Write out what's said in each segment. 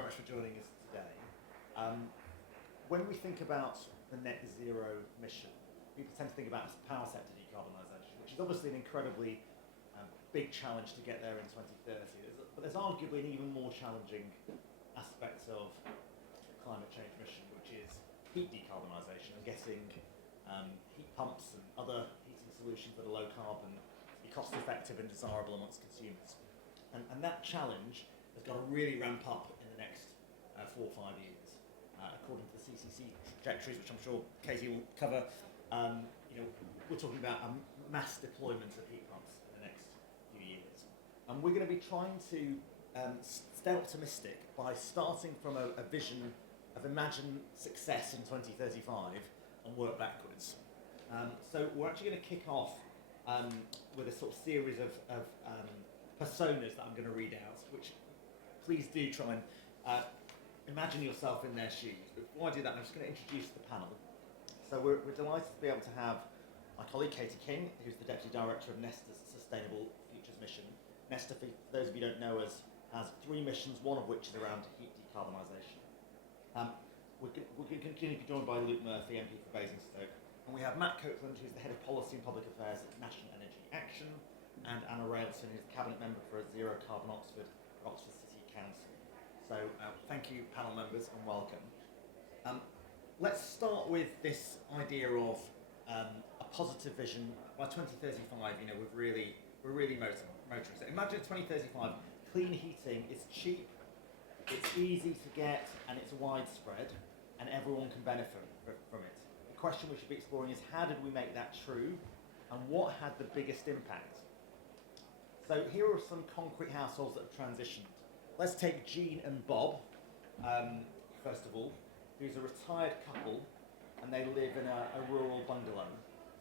very much for joining us today. When we think about the net zero mission, people tend to think about power sector decarbonisation, which is obviously an incredibly big challenge to get there in 2030. But there's arguably an even more challenging aspect of the climate change mission, which is heat decarbonisation and getting heat pumps and other heating solutions that are low carbon, be cost effective and desirable amongst consumers. And that challenge has got to really ramp up in the next 4 or 5 years. According to the CCC trajectories, which I'm sure Katy will cover, we're talking about a mass deployment of heat pumps in the next few years. And we're going to be trying to stay optimistic by starting from a vision of imagined success in 2035 and work backwards. So we're actually going to kick off with a sort of series of personas that I'm going to read out, which please do try and imagine yourself in their shoes. But before I do that, I'm just going to introduce the panel. So we're delighted to be able to have my colleague Katy King, who's the Deputy Director of Nesta's Sustainable Futures Mission. Nesta, for those of you who don't know us, has 3 missions, one of which is around heat decarbonisation. We're going to continue to be joined by Luke Murphy, MP for Basingstoke. And we have Matt Copeland, who's the Head of Policy and Public Affairs at National Energy Action, and Anna Railton, who's the Cabinet Member for Zero Carbon Oxford City Council. So thank you, panel members, and welcome. Let's start with this idea of a positive vision. By 2035, we're really motoring. So imagine 2035, clean heating is cheap, it's easy to get, and it's widespread, and everyone can benefit from it. The question we should be exploring is, how did we make that true, and what had the biggest impact? So here are some concrete households that have transitioned. Let's take Jean and Bob, first of all, who's a retired couple, and they live in a rural bungalow.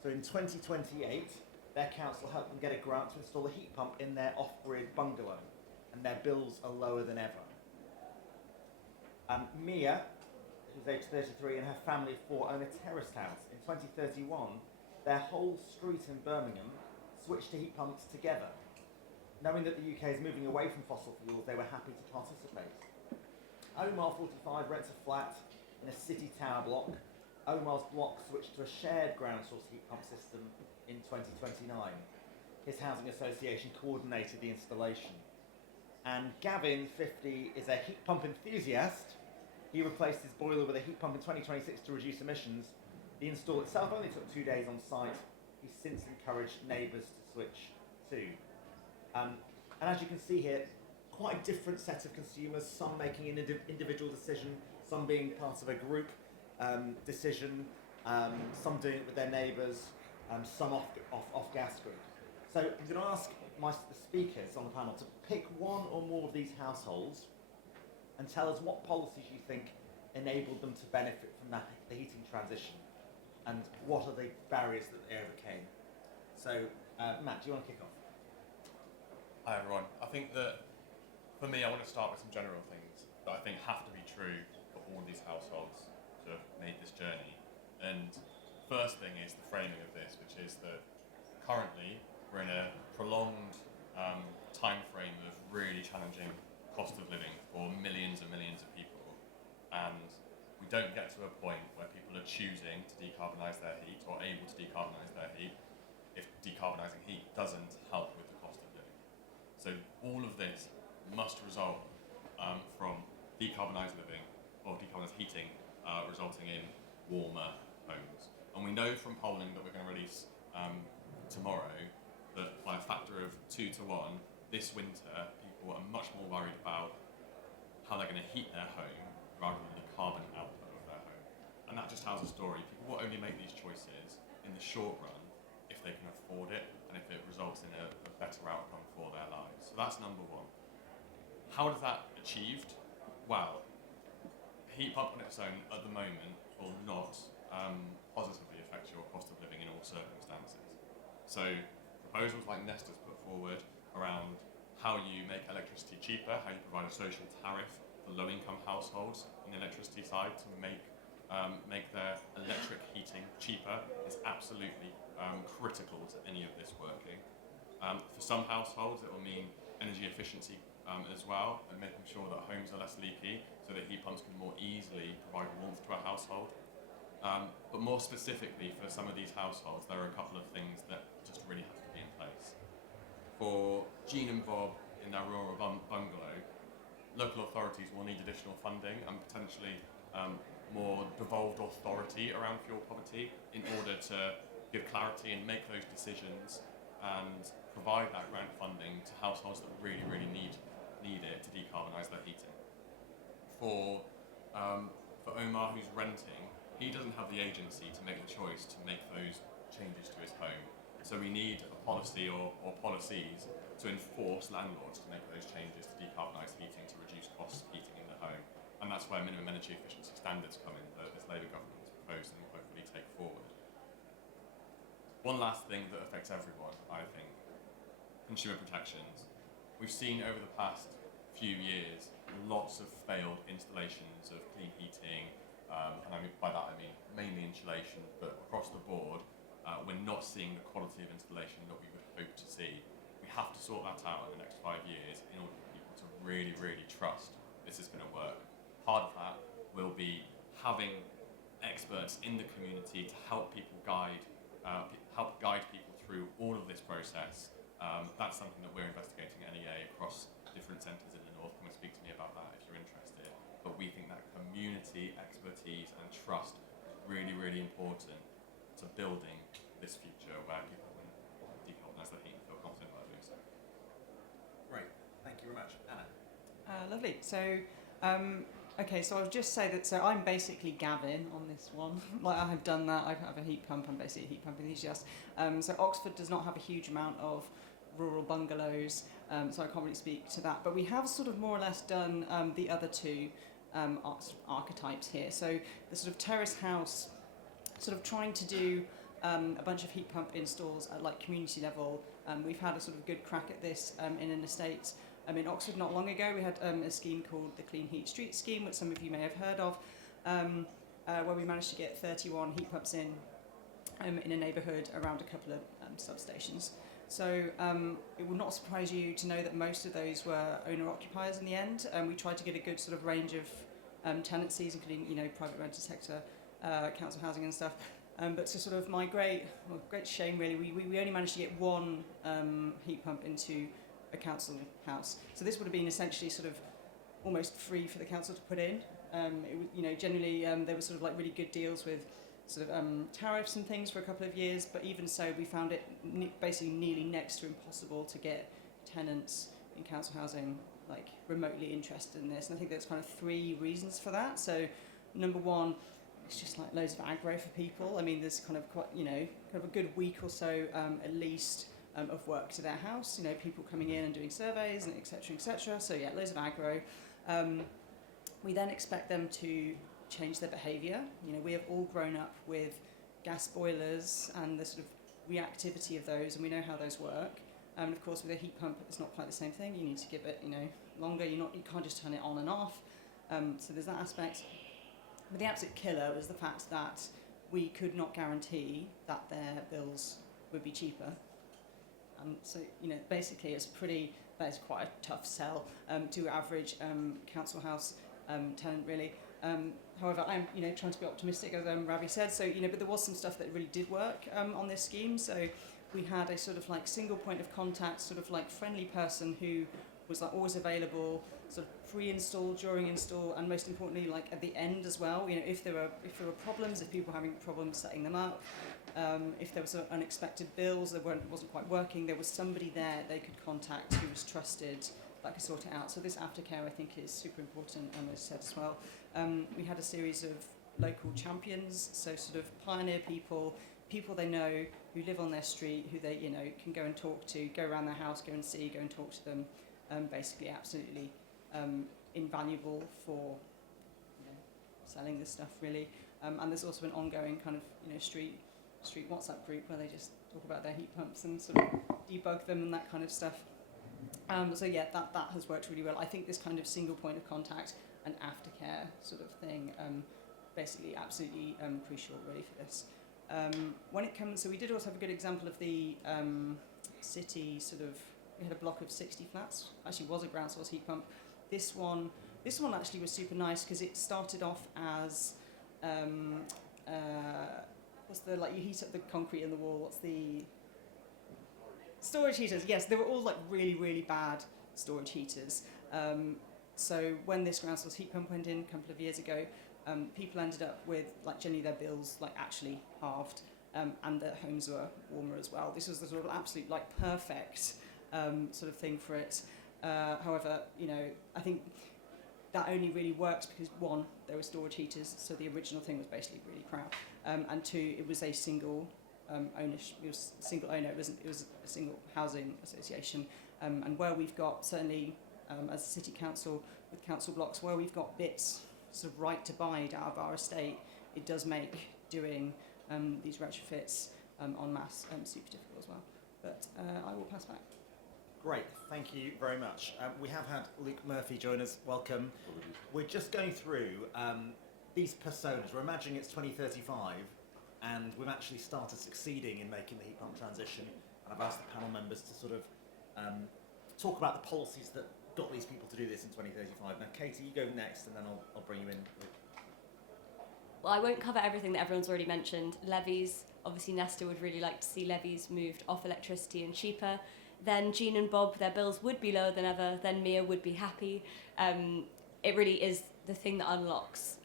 So in 2028, their council helped them get a grant to install a heat pump in their off-grid bungalow, and their bills are lower than ever. Mia, who's age 33, and her family of 4 own a terraced house. In 2031, their whole street in Birmingham switched to heat pumps together. Knowing that the UK is moving away from fossil fuels, they were happy to participate. Omar, 45, rents a flat in a city tower block. Omar's block switched to a shared ground source heat pump system in 2029. His housing association coordinated the installation. And Gavin, 50, is a heat pump enthusiast. He replaced his boiler with a heat pump in 2026 to reduce emissions. The install itself only took 2 days on site. He's since encouraged neighbours to switch too. And as you can see here, quite a different set of consumers, some making an individual decision, some being part of a group decision, some doing it with their neighbours, some off gas grid. So I'm going to ask the speakers on the panel to pick one or more of these households and tell us what policies you think enabled them to benefit from the heating transition, and what are the barriers that they overcame. So Matt, do you want to kick off? Hi everyone. I think that, for me, I want to start with some general things that I think have to be true for all these households to have made this journey. And first thing is the framing of this, which is that currently we're in a prolonged time frame of really challenging cost of living for millions and millions of people. And we don't get to a point where people are choosing to decarbonise their heat or able to decarbonise their heat if decarbonising heat doesn't help with the cost of living. So all of this must result from decarbonised living or decarbonised heating resulting in warmer homes. And we know from polling that we're going to release tomorrow that by a factor of 2 to 1, this winter people are much more worried about how they're going to heat their home rather than the carbon output of their home. And that just tells a story. People will only make these choices in the short run if they can afford it and if it results in a better outcome for their lives. So that's number one. How is that achieved? Well, a heat pump on its own at the moment will not positively affect your cost of living in all circumstances. So proposals like Nesta's put forward around how you make electricity cheaper, how you provide a social tariff for low-income households on the electricity side to make their electric heating cheaper is absolutely critical to any of this working. For some households, it will mean energy efficiency as well, and making sure that homes are less leaky so that heat pumps can more easily provide warmth to a household. But more specifically for some of these households, there are a couple of things that just really have to be in place. For Jean and Bob in their rural bungalow, local authorities will need additional funding and potentially more devolved authority around fuel poverty in order to give clarity and make those decisions and provide that grant funding to households that really, really need it to decarbonise their heating. For Omar, who's renting, he doesn't have the agency to make the choice to make those changes to his home. So we need a policy or policies to enforce landlords to make those changes to decarbonise heating, to reduce costs of heating in the home. And that's where minimum energy efficiency standards come in, that this Labour government has proposed and will hopefully take forward. One last thing that affects everyone, I think, consumer protections. We've seen over the past few years lots of failed installations of clean heating, and by that I mean mainly insulation, but across the board, we're not seeing the quality of installation that we would hope to see. We have to sort that out in the next 5 years in order for people to really, really trust this is going to work. Part of that will be having experts in the community to help people guide people through all of this process. That's something that we're investigating at NEA across different centres in the north. Come and speak to me about that if you're interested. But we think that community expertise and trust is really, really important to building this future where people can decarbonise their heat and feel confident about doing so. Great, thank you very much. Anna. Lovely. So, okay, so I'll just say that, so I'm basically Gavin on this one. Like, I have done that, I have a heat pump, I'm basically a heat pump enthusiast. So Oxford does not have a huge amount of rural bungalows, so I can't really speak to that. But we have sort of more or less done the other two archetypes here. So the sort of terrace house, sort of trying to do a bunch of heat pump installs at like community level. We've had a sort of good crack at this in an estate. In Oxford not long ago, we had a scheme called the Clean Heat Street Scheme, which some of you may have heard of, where we managed to get 31 heat pumps in a neighbourhood around a couple of substations. So it will not surprise you to know that most of those were owner-occupiers in the end. We tried to get a good sort of range of tenancies, including private rented sector, council housing and stuff. But to sort of my great shame really, we only managed to get one heat pump into a council house. So this would have been essentially sort of almost free for the council to put in. Generally there were sort of like really good deals with sort of tariffs and things for a couple of years, but even so we found it basically nearly next to impossible to get tenants in council housing like remotely interested in this. And I think there's kind of 3 reasons for that. So number one, it's just like loads of aggro for people. I mean, there's kind of quite, kind of a good week or so at least of work to their house, people coming in and doing surveys and et cetera, et cetera. So yeah, loads of aggro. We then expect them to change their behaviour. We have all grown up with gas boilers and the sort of reactivity of those, and we know how those work. And of course, with a heat pump, it's not quite the same thing. You need to give it, longer. You can't just turn it on and off. So there's that aspect. But the absolute killer was the fact that we could not guarantee that their bills would be cheaper. So, basically that is quite a tough sell to average council house tenant, really. However, I'm, trying to be optimistic, as Ravi said. So, but there was some stuff that really did work on this scheme. So we had a sort of like single point of contact, sort of like friendly person who was like always available, sort of pre-install, during install, and most importantly, like at the end as well. If there were problems, if people were having problems setting them up, if there were sort of unexpected bills that wasn't quite working, there was somebody there they could contact who was trusted that could sort it out. So this aftercare, I think, is super important, as said as well. We had a series of local champions, so sort of pioneer people they know who live on their street, who they can go and talk to, go around their house, go and see, go and talk to them. Basically, absolutely invaluable for selling this stuff, really. And there's also an ongoing kind of street WhatsApp group where they just talk about their heat pumps and sort of debug them and that kind of stuff. So yeah, that has worked really well. I think this kind of single point of contact and aftercare sort of thing, basically absolutely crucial really for this. When it comes, so we did also have a good example of the city sort of we had a block of 60 flats. Actually, was a ground source heat pump. This one actually was super nice because it started off as what's the, like, you heat up the concrete in the wall. What's the storage heaters? Yes, they were all like really, really bad storage heaters. So when this ground source heat pump went in a couple of years ago, people ended up with, like, generally their bills like actually halved, and their homes were warmer as well. This was the sort of absolute, like, perfect sort of thing for it. However, you know, I think that only really works because, one, there were storage heaters, so the original thing was basically really crap, and two, it was a single ownership. It was single owner. It was a single housing association, and where we've got, certainly as a city council with council blocks, where we've got bits sort of right to bide out of our estate, it does make doing these retrofits en masse super difficult as well. But I will pass back. Great, thank you very much. We have had Luke Murphy join us. Welcome. We're just going through these personas. We're imagining it's 2035, and we've actually started succeeding in making the heat pump transition. And I've asked the panel members to sort of talk about the policies that got these people to do this in 2035. Now, Katie, you go next, and then I'll bring you in. Well, I won't cover everything that everyone's already mentioned. Levies, obviously Nesta would really like to see levies moved off electricity and cheaper. Then Jean and Bob, their bills would be lower than ever. Then Mia would be happy. It really is the thing that unlocks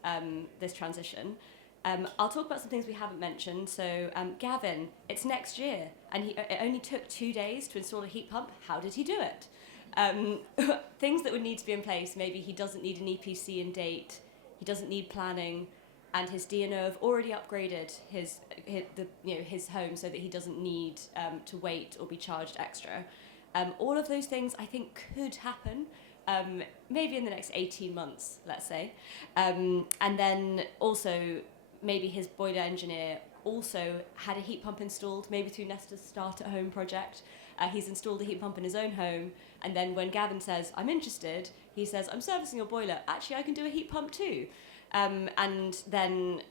this transition. I'll talk about some things we haven't mentioned. So Gavin, it's next year, and it only took 2 days to install a heat pump. How did he do it? Things that would need to be in place. Maybe he doesn't need an EPC in date. He doesn't need planning. And his DNO have already upgraded his home so that he doesn't need to wait or be charged extra. All of those things I think could happen, maybe in the next 18 months, let's say. And then also maybe his boiler engineer also had a heat pump installed, maybe through Nesta's Start at Home project. He's installed a heat pump in his own home, and then when Gavin says, I'm interested, he says, I'm servicing your boiler. Actually, I can do a heat pump too. And then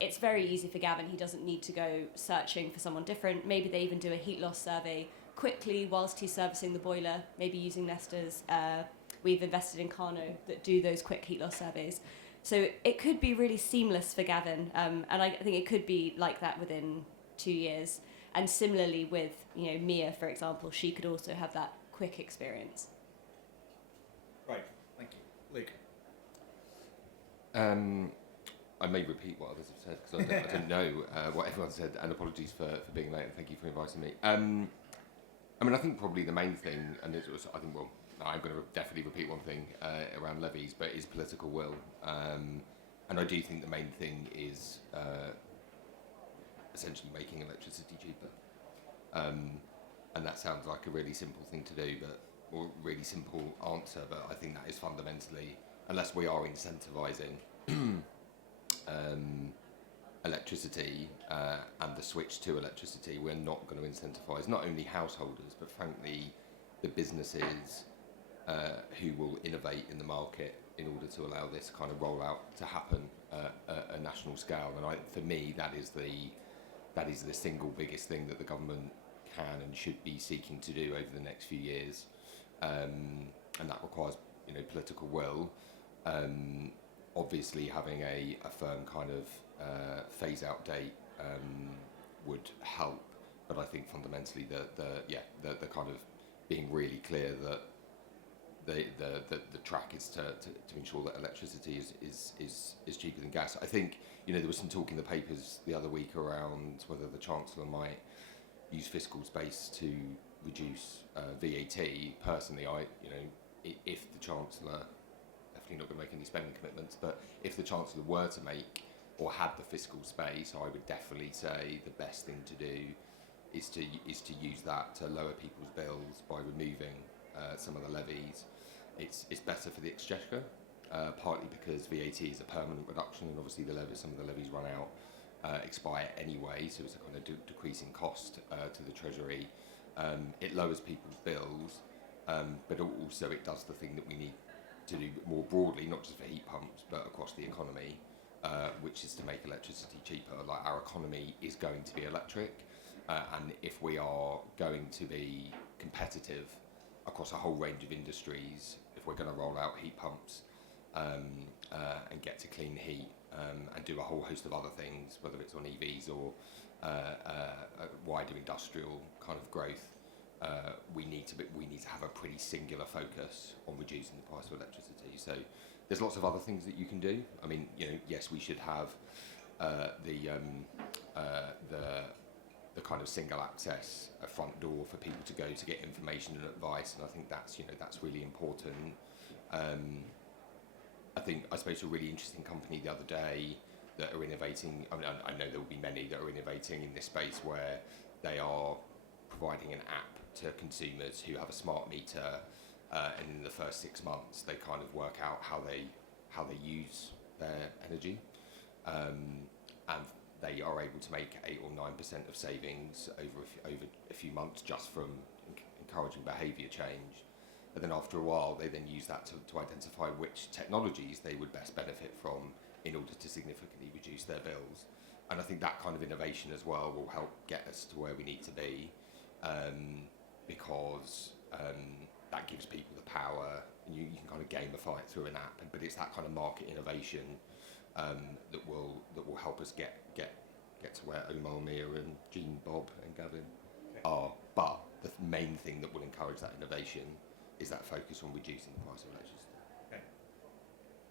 it's very easy for Gavin. He doesn't need to go searching for someone different. Maybe they even do a heat loss survey quickly whilst he's servicing the boiler, maybe using Nesta's. We've invested in Carno that do those quick heat loss surveys. So it could be really seamless for Gavin. And I think it could be like that within 2 years. And similarly with, Mia, for example, she could also have that quick experience. Right, thank you. Luke. I may repeat what others have said because I didn't know what everyone said, and apologies for being late, and thank you for inviting me. I think probably the main thing, and it was, I'm going to definitely repeat one thing around levies, but is political will. And I do think the main thing is essentially making electricity cheaper. And that sounds like a really simple thing to do, or a really simple answer, but I think that is fundamentally, unless we are incentivising electricity and the switch to electricity, we're not going to incentivise not only householders, but frankly the businesses who will innovate in the market in order to allow this kind of rollout to happen at a national scale. And for me, that is the single biggest thing that the government can and should be seeking to do over the next few years, and that requires political will. Obviously, having a firm kind of phase out date would help, but I think fundamentally the kind of being really clear that the track is to ensure that electricity is cheaper than gas. I think there was some talk in the papers the other week around whether the Chancellor might use fiscal space to reduce VAT. Personally, if the Chancellor, definitely not going to make any spending commitments, but if the Chancellor were to make or had the fiscal space, I would definitely say the best thing to do is to use that to lower people's bills by removing some of the levies. It's better for the exchequer, partly because VAT is a permanent reduction, and obviously some of the levies run out, expire anyway, so it's a kind of decreasing cost to the Treasury. It lowers people's bills, but also it does the thing that we need to do more broadly, not just for heat pumps, but across the economy, which is to make electricity cheaper. Like, our economy is going to be electric, and if we are going to be competitive across a whole range of industries, if we're going to roll out heat pumps and get to clean heat and do a whole host of other things, whether it's on EVs or wider industrial kind of growth, we need to have a pretty singular focus on reducing the price of electricity. So there's lots of other things that you can do. I mean, yes, we should have the kind of single access front door for people to go to get information and advice, and I think that's really important. I suppose a really interesting company the other day that are innovating. I mean, I know there will be many that are innovating in this space where they are providing an app to consumers who have a smart meter, and in the first 6 months they kind of work out how they use their energy, and they are able to make 8 or 9% of savings over a few months just from encouraging behaviour change. And then after a while, they then use that to identify which technologies they would best benefit from in order to significantly reduce their bills. And I think that kind of innovation as well will help get us to where we need to be, because that gives people the power, and you can kind of gamify it through an app. But it's that kind of market innovation that will help us get to where Omar, Mia, and Jean, Bob, and Gavin are. But the main thing that will encourage that innovation is that focus on reducing the price of electricity. Okay.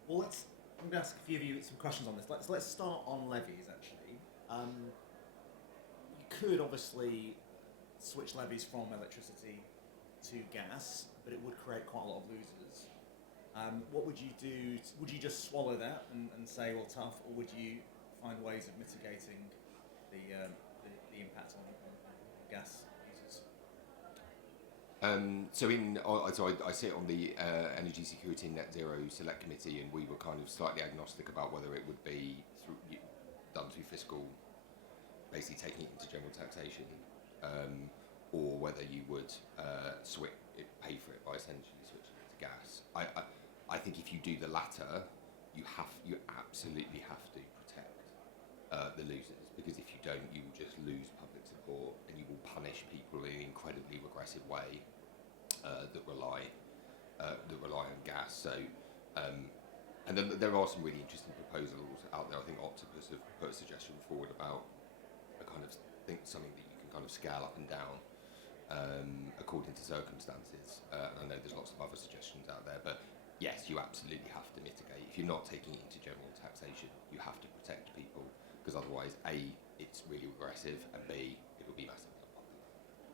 Well, I'm going to ask a few of you some questions on this. Let's start on levies, actually. You could obviously switch levies from electricity to gas, but it would create quite a lot of losers. What would you do? Would you just swallow that and say, well, tough, or would you find ways of mitigating the impact on gas users? So I sit on the Energy Security and Net Zero Select Committee, and we were kind of slightly agnostic about whether it would be done through fiscal, basically taking it into general taxation, or whether you would pay for it by essentially switching it to gas. I think if you do the latter, you absolutely have to protect the losers, because if you don't, you will just lose public support, and you will punish people in an incredibly regressive way that rely on gas. So, and then there are some really interesting proposals out there. I think Octopus have put a suggestion forward about something that you can kind of scale up and down according to circumstances. I know there's lots of other suggestions out there, but yes, you absolutely have to mitigate. If you're not taking it into general taxation, you have to protect people, because otherwise, A, it's really regressive, and B, it will be massively unpopular.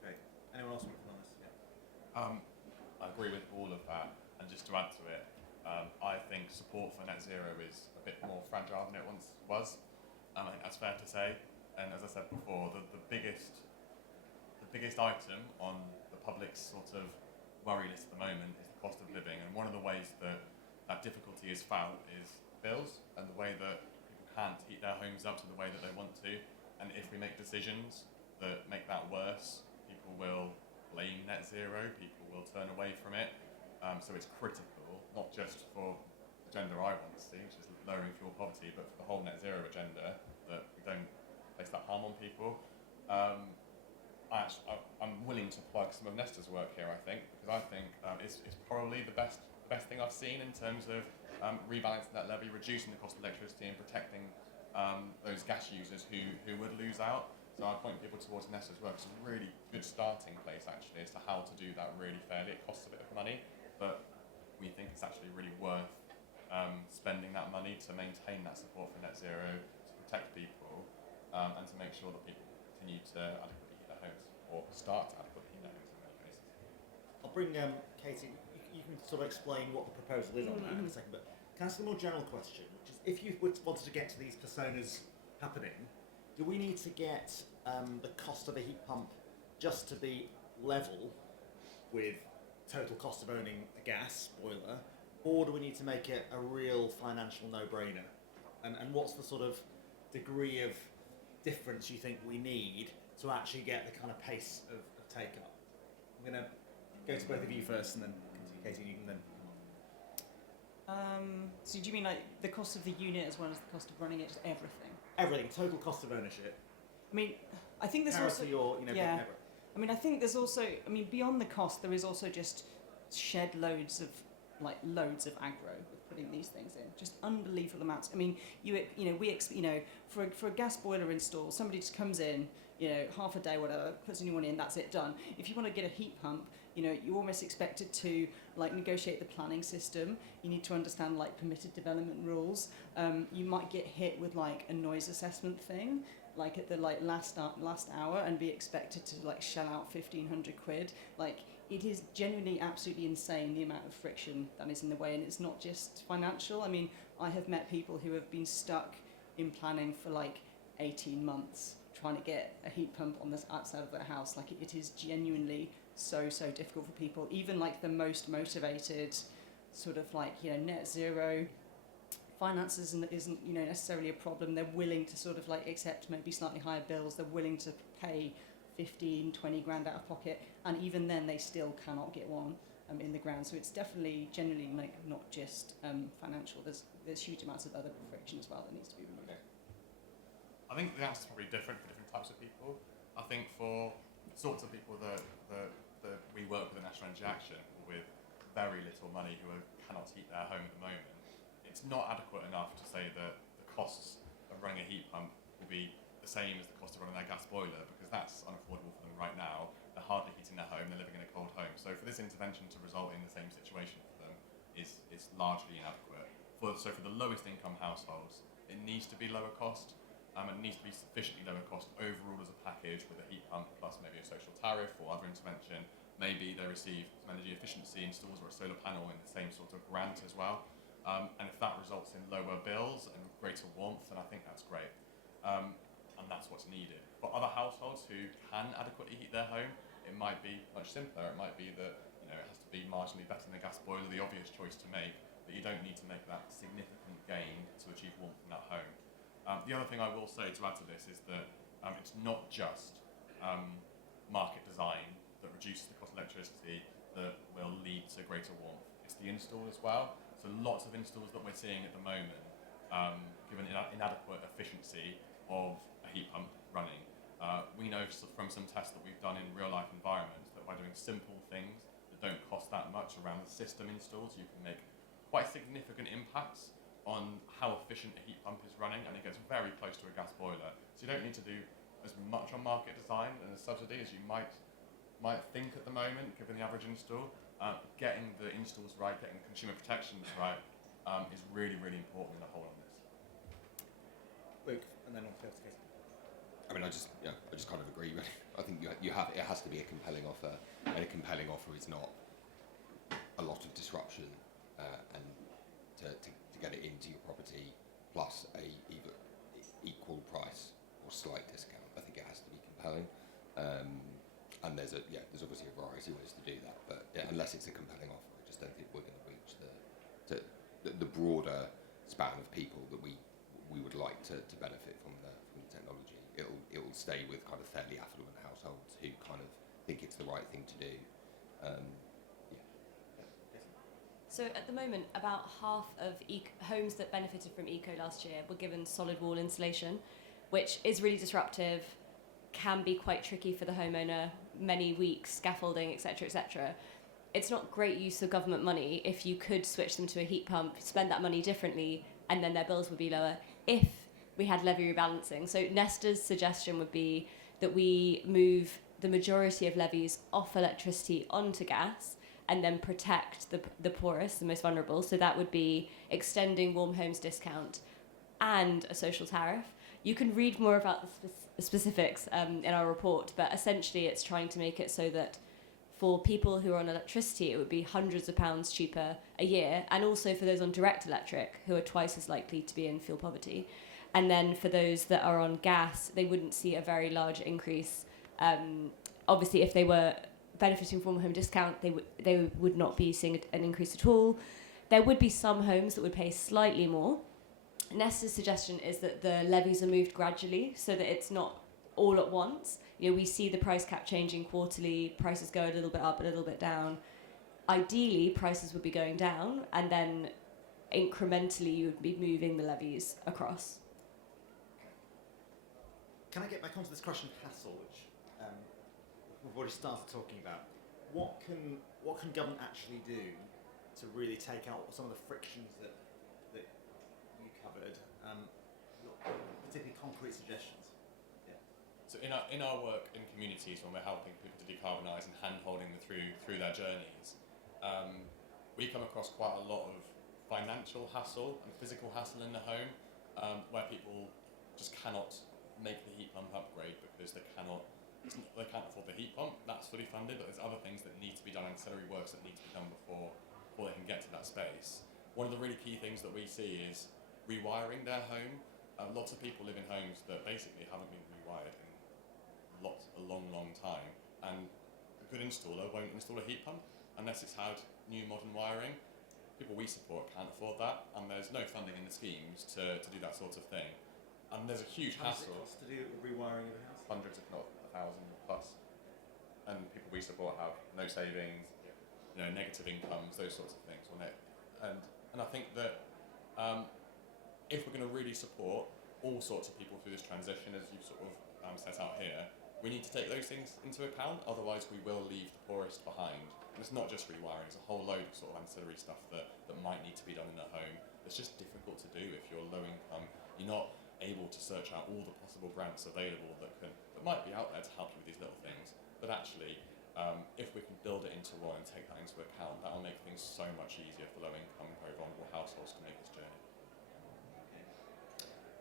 Okay. Anyone else want to comment on this? Yeah. I agree with all of that, and just to add to it, I think support for net zero is a bit more fragile than it once was. I think that's fair to say. And as I said before, the biggest item on the public's sort of worry list at the moment is the cost of living. And one of the ways that difficulty is felt is bills, and the way that people can't heat their homes up to the way that they want to. And if we make decisions that make that worse, people will blame net zero, people will turn away from it. So it's critical, not just for the agenda I want to see, which is lowering fuel poverty, but for the whole net zero agenda, that we don't place that harm on people. I'm willing to plug some of Nesta's work here, I think, because I think it's probably the best thing I've seen in terms of rebalancing that levy, reducing the cost of electricity, and protecting those gas users who would lose out. So I point people towards Nesta's work. It's a really good starting place, actually, as to how to do that really fairly. It costs a bit of money, but we think it's actually really worth spending that money to maintain that support for net zero, to protect people, and to make sure that people continue to adequately heat their homes, or start to adequately heat their homes in many cases. I'll bring Katy. You can sort of explain what the proposal is on that in a second, but can I ask a more general question, which is, if you wanted to get to these personas happening, do we need to get the cost of a heat pump just to be level with total cost of owning a gas boiler, or do we need to make it a real financial no-brainer? And what's the sort of degree of difference you think we need to actually get the kind of pace of take-up? I'm going to go to both of you first, and then Katy, you can then come on. So do you mean like the cost of the unit as well as the cost of running it, just everything? Everything, total cost of ownership. I mean, I think there's also... Your, yeah. I mean, I think there's also... I mean, beyond the cost, there is also just shed loads of aggro with putting these things in, just unbelievable amounts. I mean, for a gas boiler install, somebody just comes in, half a day, whatever, puts a new one in, that's it, done. If you want to get a heat pump, you're almost expected to negotiate the planning system. You need to understand permitted development rules. You might get hit with a noise assessment thing, at the last hour, and be expected to shell out 1,500 quid. It is genuinely absolutely insane the amount of friction that is in the way, and it's not just financial. I mean, I have met people who have been stuck in planning for 18 months trying to get a heat pump on this outside of their house. It is genuinely so difficult for people. Even the most motivated sort of net zero finances isn't necessarily a problem. They're willing to sort of accept maybe slightly higher bills. They're willing to pay 15, 20 grand out of pocket, and even then they still cannot get one in the ground. So it's definitely generally not just financial. There's huge amounts of other friction as well that needs to be removed. Okay. I think the answer is probably different for different types of people. I think for sorts of people that we work with at National Energy Action with very little money who cannot heat their home at the moment, it's not adequate enough to say that the costs of running a heat pump will be the same as the cost of running their gas boiler, because that's unaffordable for them right now. They're hardly heating their home, they're living in a cold home. So for this intervention to result in the same situation for them is largely inadequate. So for the lowest income households, it needs to be lower cost. It needs to be sufficiently lower cost overall as a package with a heat pump plus maybe a social tariff or other intervention. Maybe they receive some energy efficiency installs or a solar panel in the same sort of grant as well. And if that results in lower bills and greater warmth, then I think that's great. And that's what's needed. For other households who can adequately heat their home, it might be much simpler. It might be that it has to be marginally better than a gas boiler, the obvious choice to make, but you don't need to make that significant gain to achieve warmth in that home. The other thing I will say to add to this is that it's not just market design that reduces the cost of electricity that will lead to greater warmth. It's the install as well. So lots of installs that we're seeing at the moment, given inadequate efficiency of a heat pump running, we know from some tests that we've done in real life environments that by doing simple things that don't cost that much around the system installs, you can make quite significant impacts on how efficient a heat pump is running, and it gets very close to a gas boiler. So you don't need to do as much on market design and the subsidy as you might think at the moment, given the average install. Getting the installs right, getting consumer protections right, is really, really important in the whole on this. Luke, and then on to Katy. I mean, I just kind of agree. I think it has to be a compelling offer, and a compelling offer is not a lot of disruption, and to get it into your property plus a either equal price or slight discount. I think it has to be compelling, and there's obviously a variety of ways to do that. But unless it's a compelling offer, I just don't think we're going to reach the broader span of people that we would like to benefit from the technology. It'll stay with kind of fairly affluent households who kind of think it's the right thing to do. So at the moment, about half of homes that benefited from eco last year were given solid wall insulation, which is really disruptive, can be quite tricky for the homeowner, many weeks, scaffolding, etc., etc. It's not great use of government money if you could switch them to a heat pump, spend that money differently, and then their bills would be lower if we had levy rebalancing. So Nesta's suggestion would be that we move the majority of levies off electricity onto gas and then protect the poorest, the most vulnerable. So that would be extending warm homes discount and a social tariff. You can read more about the specifics in our report, but essentially it's trying to make it so that for people who are on electricity, it would be hundreds of pounds cheaper a year, and also for those on direct electric, who are twice as likely to be in fuel poverty. And then for those that are on gas, they wouldn't see a very large increase. Obviously, if they were benefiting from a home discount, they would not be seeing an increase at all. There would be some homes that would pay slightly more. Nesta's suggestion is that the levies are moved gradually so that it's not all at once. We see the price cap changing quarterly, prices go a little bit up, a little bit down. Ideally, prices would be going down, and then incrementally you would be moving the levies across. Can I get back onto this question of hassle, which we've already started talking about? what can government actually do to really take out some of the frictions that you covered? Particularly concrete suggestions. Yeah. So in our work in communities, when we're helping people to decarbonise and hand-holding them through their journeys, we come across quite a lot of financial hassle and physical hassle in the home, where people just cannot make the heat pump upgrade because they can't afford the heat pump. That's fully funded, but there's other things that need to be done, ancillary works that need to be done before they can get to that space. One of the really key things that we see is rewiring their home. Lots of people live in homes that basically haven't been rewired in a long time, and a good installer won't install a heat pump unless it's had new modern wiring. People we support can't afford that, and there's no funding in the schemes to do that sort of thing. And there's a huge How does hassle. it cost to do the rewiring of a house? Hundreds, if not 1,000 plus. And people we support have no savings, negative incomes, those sorts of things. And I think that if we're going to really support all sorts of people through this transition, as you've sort of set out here, we need to take those things into account, otherwise we will leave the poorest behind. And it's not just rewiring, it's a whole load of sort of ancillary stuff that might need to be done in a home. It's just difficult to do if you're low income. You're not able to search out all the possible grants available that might be out there to help you with these little things. But actually, if we can build it into one and take that into account, that'll make things so much easier for low income, very vulnerable households to make this journey.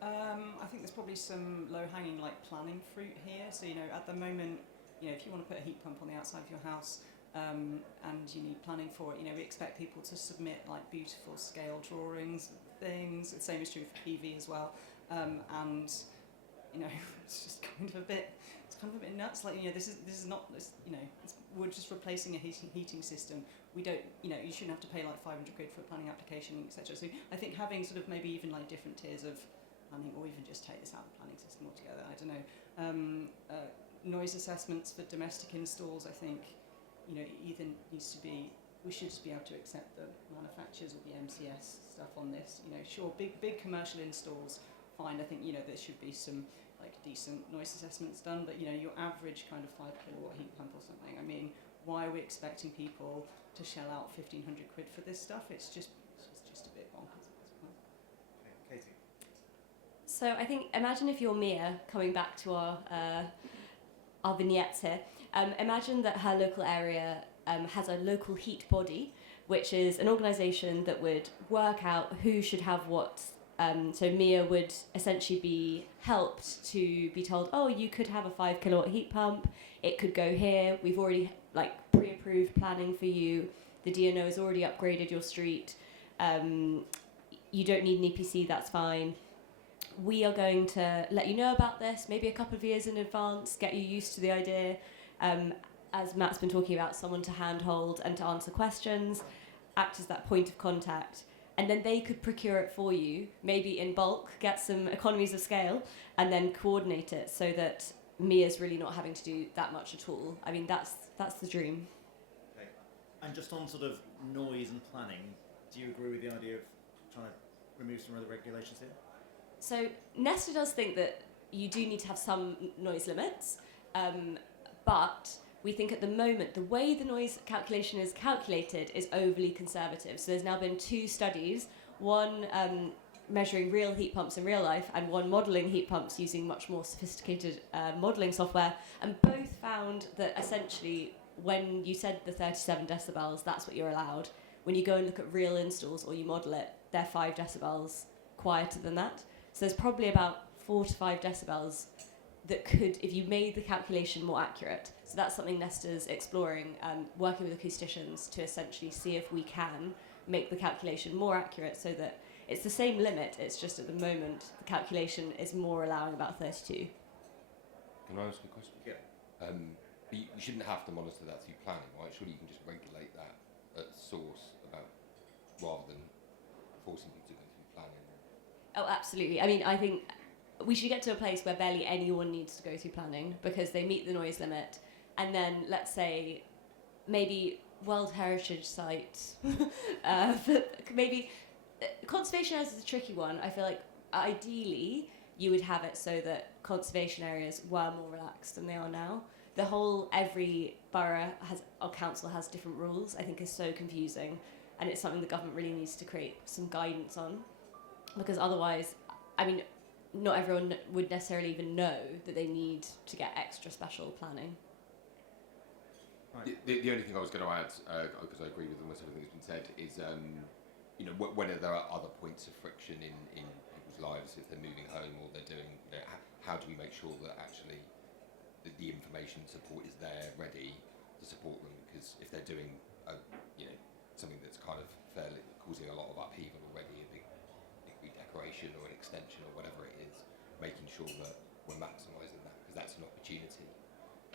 I think there's probably some low-hanging planning fruit here. So at the moment, if you want to put a heat pump on the outside of your house and you need planning for it, we expect people to submit beautiful scale drawings, things. The same is true for PV as well. And it's just kind of a bit nuts. This is not we're just replacing a heating system. We don't, you shouldn't have to pay 500 quid for a planning application, etc. So I think having sort of maybe even different tiers of planning, or even just take this out of the planning system altogether. I don't know. Noise assessments for domestic installs. I think either needs to be. We should just be able to accept the manufacturers or the MCS stuff on this. Sure, big commercial installs, fine. I think there should be some decent noise assessments done, but your average kind of 5 kilowatt heat pump or something. I mean, why are we expecting people to shell out 1,500 quid for this stuff? It's just a bit bonkers at this point. Okay, Katie. So I think, imagine if you're Mia, coming back to our vignettes here, imagine that her local area has a local heat body, which is an organisation that would work out who should have what. So Mia would essentially be helped to be told, oh, you could have a 5 kilowatt heat pump, it could go here, we've already pre-approved planning for you, the DNO has already upgraded your street, you don't need an EPC, that's fine. We are going to let you know about this, maybe a couple of years in advance, get you used to the idea. As Matt's been talking about, someone to handhold and to answer questions, act as that point of contact. And then they could procure it for you, maybe in bulk, get some economies of scale, and then coordinate it so that Mia's really not having to do that much at all. I mean, that's the dream. Okay. And just on sort of noise and planning, do you agree with the idea of trying to remove some other regulations here? So Nesta does think that you do need to have some noise limits, but we think at the moment the way the noise calculation is calculated is overly conservative. So there's now been 2 studies, one measuring real heat pumps in real life and one modelling heat pumps using much more sophisticated modelling software, and both found that essentially when you said the 37 decibels, that's what you're allowed. When you go and look at real installs or you model it, they're 5 decibels quieter than that. So there's probably about 4 to 5 decibels that could, if you made the calculation more accurate. So that's something Nesta's exploring, working with acousticians to essentially see if we can make the calculation more accurate so that it's the same limit, it's just at the moment the calculation is more allowing about 32. Can I ask a question? Yeah. But you shouldn't have to monitor that through planning, right? Surely you can just regulate that at source rather than forcing people to go through planning. Oh, absolutely. I mean, I think we should get to a place where barely anyone needs to go through planning because they meet the noise limit, and then let's say maybe World Heritage Site, maybe conservation areas is a tricky one. I feel like ideally you would have it so that conservation areas were more relaxed than they are now. the whole every borough has or council has different rules, I think is so confusing, and it's something the government really needs to create some guidance on, because otherwise, I mean, not everyone would necessarily even know that they need to get extra special planning. Right. The only thing I was going to add, because I agree with almost everything that's been said, is whether there are other points of friction in people's lives if they're moving home or they're doing, how do we make sure that actually the information support is there ready to support them? Because if they're doing something that's kind of fairly causing a lot of upheaval already, a big redecoration or an extension or whatever it is, making sure that we're maximising that, because that's an opportunity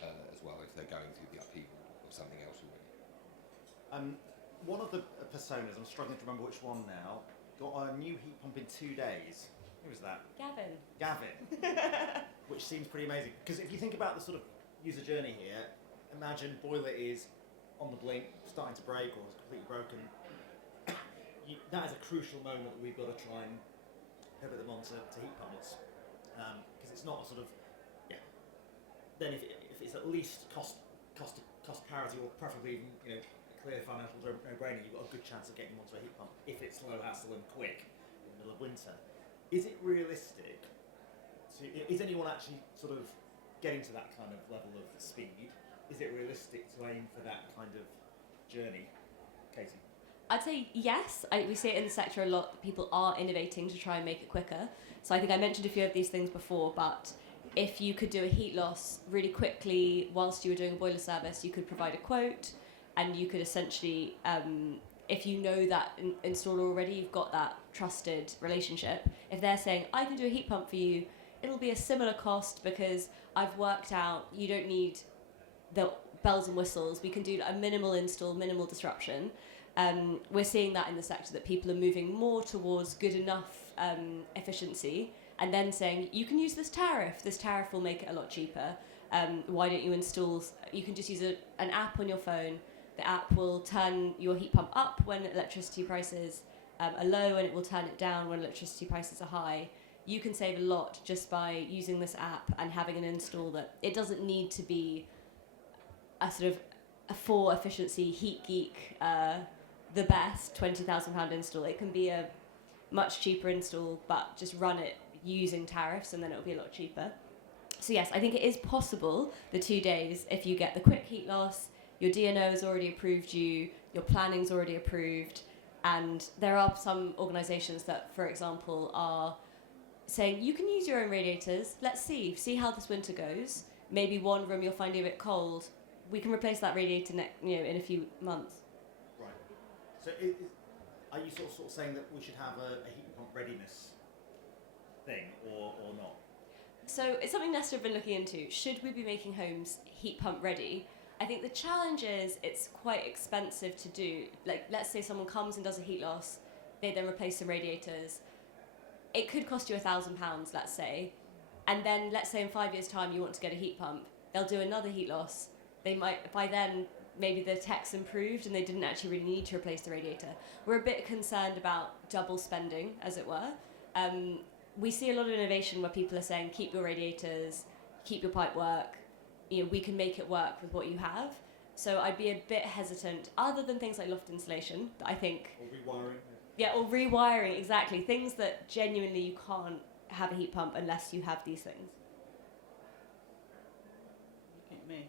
as well if they're going through the upheaval of something else already. One of the personas, I'm struggling to remember which one now, got a new heat pump in 2 days. Who was that? Gavin. Which seems pretty amazing. Because if you think about the sort of user journey here, imagine boiler is on the blink, starting to break, or is completely broken. That is a crucial moment that we've got to try and pivot them onto heat pumps. Because it's not a sort of, then if it's at least cost parity, or preferably even, a clear financial no-brainer, you've got a good chance of getting them onto a heat pump if it's low hassle and quick in the middle of winter. Is it realistic? Is anyone actually sort of getting to that kind of level of speed? Is it realistic to aim for that kind of journey, Katie? I'd say yes. We see it in the sector a lot that people are innovating to try and make it quicker. So I think I mentioned a few of these things before, but if you could do a heat loss really quickly whilst you were doing a boiler service, you could provide a quote, and you could essentially, if you know that installer already, you've got that trusted relationship. If they're saying, I can do a heat pump for you, it'll be a similar cost because I've worked out you don't need the bells and whistles. We can do a minimal install, minimal disruption. We're seeing that in the sector, that people are moving more towards good enough efficiency, and then saying, you can use this tariff will make it a lot cheaper. Why don't you install, you can just use an app on your phone. The app will turn your heat pump up when electricity prices are low, and it will turn it down when electricity prices are high. You can save a lot just by using this app and having an install that it doesn't need to be a sort of a for efficiency heat geek, the best £20,000 install. It can be a much cheaper install, but just run it using tariffs, and then it'll be a lot cheaper. So yes, I think it is possible, the 2 days, if you get the quick heat loss, your DNO has already approved you, your planning's already approved, and there are some organisations that, for example, are saying, you can use your own radiators, let's see how this winter goes. Maybe one room you're finding a bit cold, we can replace that radiator in a few months. Right. So are you sort of saying that we should have a heat pump readiness thing, or not? So it's something Nesta have been looking into. Should we be making homes heat pump ready? I think the challenge is it's quite expensive to do. Like, let's say someone comes and does a heat loss, they then replace some radiators. It could cost you £1,000, let's say, and then let's say in 5 years' time you want to get a heat pump. They'll do another heat loss. They might, by then, maybe the tech's improved and they didn't actually really need to replace the radiator. We're a bit concerned about double spending, as it were. We see a lot of innovation where people are saying, keep your radiators, keep your pipe work, we can make it work with what you have. So I'd be a bit hesitant, other than things like loft insulation, that I think... Or rewiring. Yeah, or rewiring, exactly. Things that genuinely you can't have a heat pump unless you have these things. Look at me.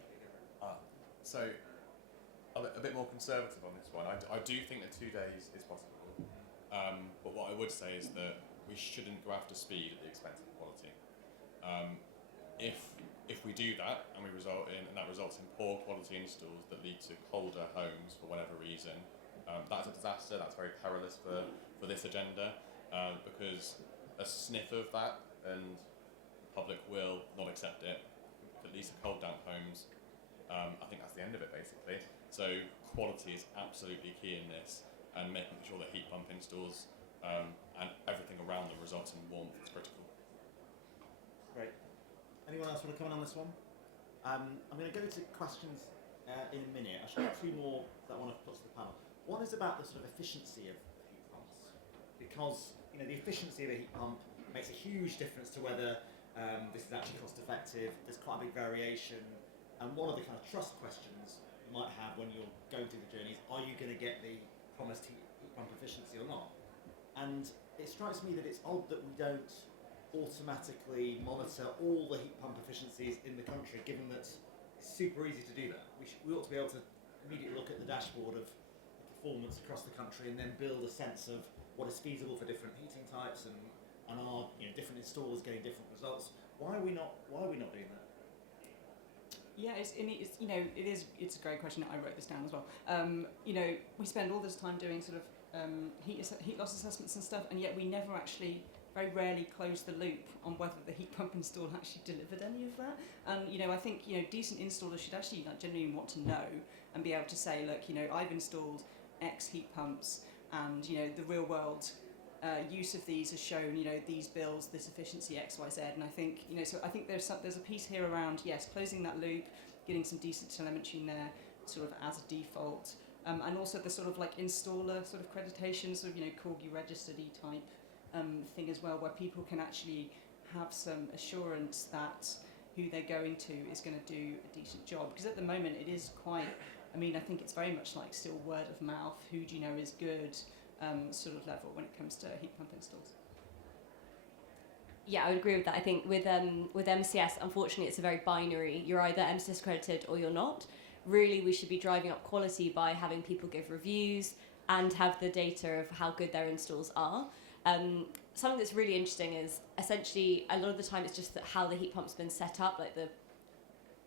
So, a bit more conservative on this one. I do think that 2 days is possible. But what I would say is that we shouldn't go after speed at the expense of quality. If we do that and that results in poor quality installs that lead to colder homes for whatever reason, that's a disaster. That's very perilous for this agenda, because a sniff of that and the public will not accept it. At least the cold damp homes, I think that's the end of it basically. So quality is absolutely key in this, and making sure that heat pump installs and everything around them results in warmth is critical. Great. Anyone else want to comment on this one? I'm going to go to questions in a minute. I should have two more that I want to put to the panel. One is about the sort of efficiency of heat pumps, because the efficiency of a heat pump makes a huge difference to whether this is actually cost effective. There's quite a big variation And one of the kind of trust questions you might have when you're going through the journey is, are you going to get the promised heat pump efficiency or not? And it strikes me that it's odd that we don't automatically monitor all the heat pump efficiencies in the country, given that it's super easy to do that. We ought to be able to immediately look at the dashboard of the performance across the country and then build a sense of what is feasible for different heating types and are different installers getting different results. Why are we not doing that? Yeah, it's a great question. I wrote this down as well. We spend all this time doing sort of heat loss assessments and stuff, and yet we never actually, very rarely, close the loop on whether the heat pump install actually delivered any of that. And I think decent installers should actually genuinely want to know and be able to say, look, I've installed X heat pumps, and the real world use of these has shown these bills, this efficiency X, Y, Z. And I think so I think there's a piece here around, yes, closing that loop, getting some decent telemetry in there, sort of as a default, and also the sort of like installer sort of accreditation, sort of Corgi registered-y type thing as well, where people can actually have some assurance that who they're going to is going to do a decent job. Because at the moment it is quite, I think it's very much like still word of mouth, who do you know is good, sort of level when it comes to heat pump installs. Yeah, I would agree with that. I think with MCS, unfortunately, it's a very binary. You're either MCS accredited or you're not. Really, we should be driving up quality by having people give reviews and have the data of how good their installs are. Something that's really interesting is essentially a lot of the time it's just that how the heat pump's been set up,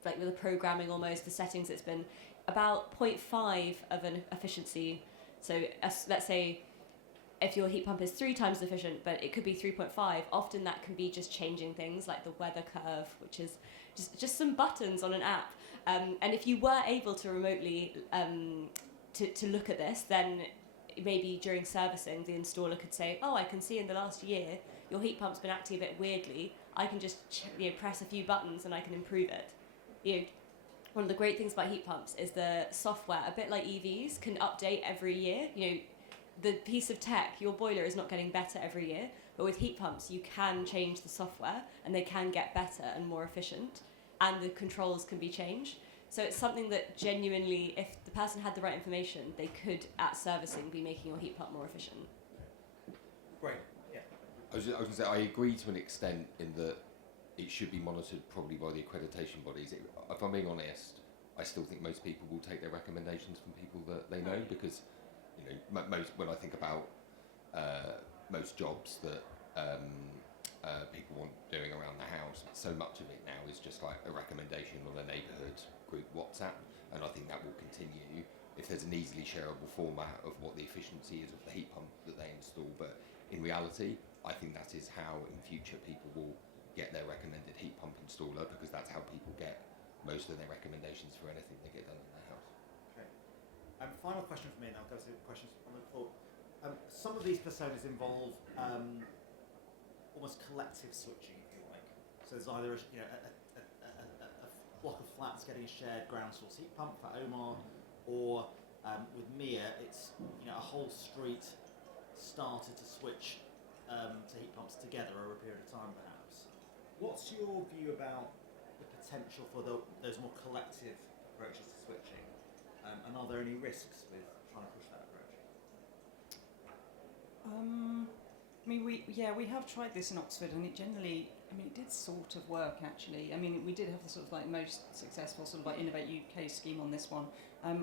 like with the programming almost, the settings. It's been about 0.5 of an efficiency. So let's say if your heat pump is 3 times efficient, but it could be 3.5, often that can be just changing things like the weather curve, which is just some buttons on an app. And if you were able to remotely to look at this, then maybe during servicing, the installer could say, oh, I can see in the last year your heat pump's been acting a bit weirdly. I can just press a few buttons and I can improve it. One of the great things about heat pumps is the software, a bit like EVs, can update every year. The piece of tech, your boiler is not getting better every year, but with heat pumps, you can change the software and they can get better and more efficient, and the controls can be changed. So it's something that genuinely, if the person had the right information, they could, at servicing, be making your heat pump more efficient. Great, yeah. I was going to say, I agree to an extent in that it should be monitored probably by the accreditation bodies. If I'm being honest, I still think most people will take their recommendations from people that they know, because most, when I think about most jobs that people want doing around the house, so much of it now is just like a recommendation on a neighbourhood group WhatsApp, and I think that will continue if there's an easily shareable format of what the efficiency is of the heat pump that they install. But in reality, I think that is how in future people will get their recommended heat pump installer, because that's how people get most of their recommendations for anything they get done in their house. Okay. Final question for me, and I'll go to questions on the floor. Some of these personas involve almost collective switching, if you like. So there's either a block of flats getting a shared ground source heat pump for Omar, or with Mia, it's a whole street started to switch to heat pumps together over a period of time, perhaps. What's your view about the potential for those more collective approaches to switching, and are there any risks with trying to push that approach? We have tried this in Oxford, and it generally, it did sort of work actually. We did have the sort of like most successful sort of like Innovate UK scheme on this one.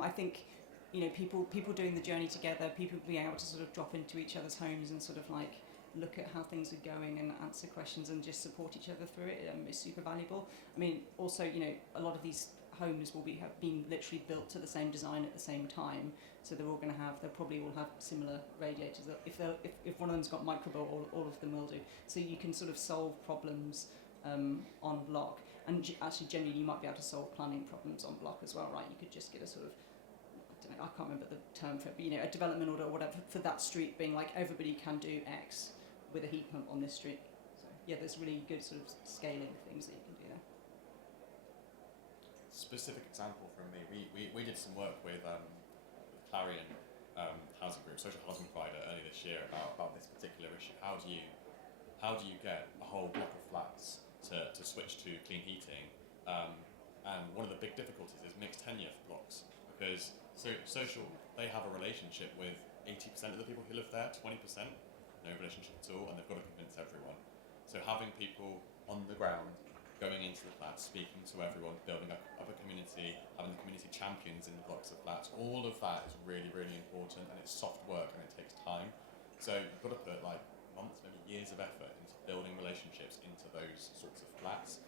I think, people doing the journey together, people being able to sort of drop into each other's homes and sort of like look at how things are going and answer questions and just support each other through it is super valuable. Also, a lot of these homes have been literally built to the same design at the same time, so they'll probably all have similar radiators. If one of them's got microbial, all of them will do. So you can sort of solve problems on block, and actually generally you might be able to solve planning problems on block as well, right? You could just get a sort of, I can't remember the term for it, but a development order or whatever for that street being like everybody can do X with a heat pump on this street. So yeah, there's really good sort of scaling things that you can do there. Specific example from me, we did some work with Clarion Housing Group, social housing provider, earlier this year about this particular issue. How do you get a whole block of flats to switch to clean heating And one of the big difficulties is mixed tenure blocks, because social, they have a relationship with 80% of the people who live there, 20% no relationship at all, and they've got to convince everyone. So having people on the ground, going into the flats, speaking to everyone, building up a community, having the community champions in the blocks of flats, all of that is really, really important, and it's soft work and it takes time. So you've got to put like months, maybe years of effort into building relationships into those sorts of flats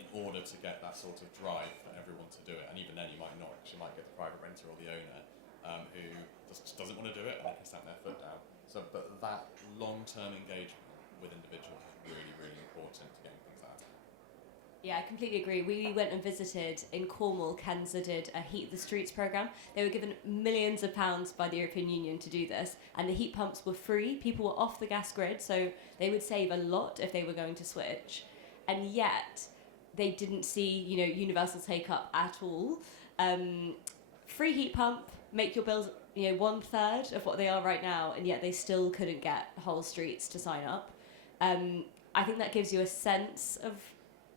in order to get that sort of drive for everyone to do it. And even then you might not, because you might get the private renter or the owner who just doesn't want to do it and they can stamp their foot down. So, but that long-term engagement with individuals is really, really important to getting things out. Yeah, I completely agree. We went and visited in Cornwall. Kenza did a Heat the Streets programme. They were given millions of pounds by the European Union to do this, and the heat pumps were free. People were off the gas grid, so they would save a lot if they were going to switch. And yet, they didn't see, universal take up at all. Free heat pump, make your bills, 1/3 of what they are right now, and yet they still couldn't get whole streets to sign up. I think that gives you a sense of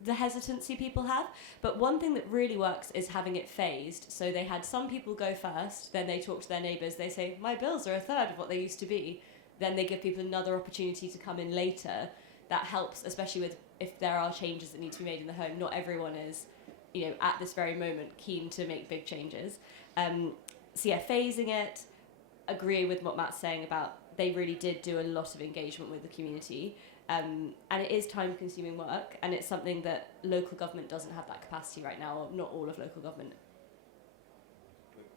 the hesitancy people have. But one thing that really works is having it phased. So they had some people go first, then they talk to their neighbours, they say, my bills are 1/3 of what they used to be. Then they give people another opportunity to come in later. That helps, especially with if there are changes that need to be made in the home. Not everyone is, at this very moment keen to make big changes. So yeah, phasing it, agree with what Matt's saying about they really did do a lot of engagement with the community. And it is time-consuming work, and it's something that local government doesn't have that capacity right now, or not all of local government.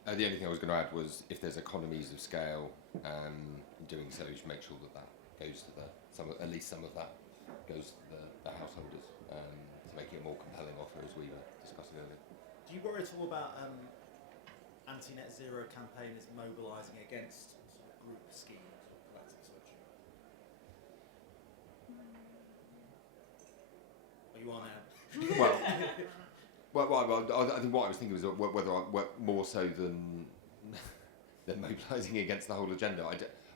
The only thing I was going to add was if there's economies of scale in doing so, you should make sure that goes to at least some of that goes to the householders to make it a more compelling offer, as we were discussing earlier. Do you worry at all about anti-net zero campaigners mobilising against group schemes or collective switching? Well, you are now. Well, I think what I was thinking was whether more so than mobilising against the whole agenda.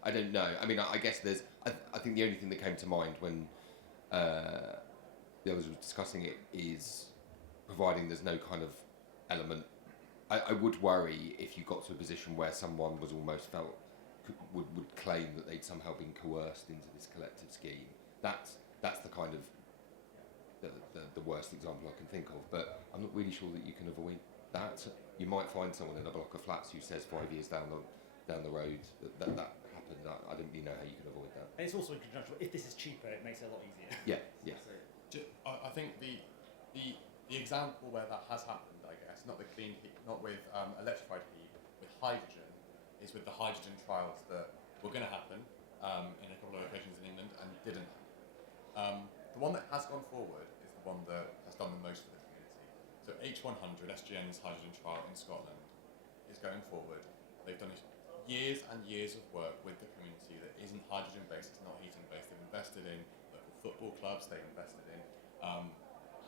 I don't know. I mean, I guess I think the only thing that came to mind when the others were discussing it is providing there's no kind of element. I would worry if you got to a position where someone was almost would claim that they'd somehow been coerced into this collective scheme. That's the kind of the worst example I can think of. But I'm not really sure that you can avoid that. You might find someone in a block of flats who says 5 years down the road that happened. I don't really know how you can avoid that. And it's also in conjunction. If this is cheaper, it makes it a lot easier. Yeah. So, I think the example where that has happened, I guess, not the clean heat, not with electrified heat, with hydrogen, is with the hydrogen trials that were going to happen in a couple of locations in England and didn't happen. The one that has gone forward is the one that has done the most for the community. So H100, SGN's hydrogen trial in Scotland, is going forward. They've done years and years of work with the community that isn't hydrogen based, it's not heating based. They've invested in local football clubs, they've invested in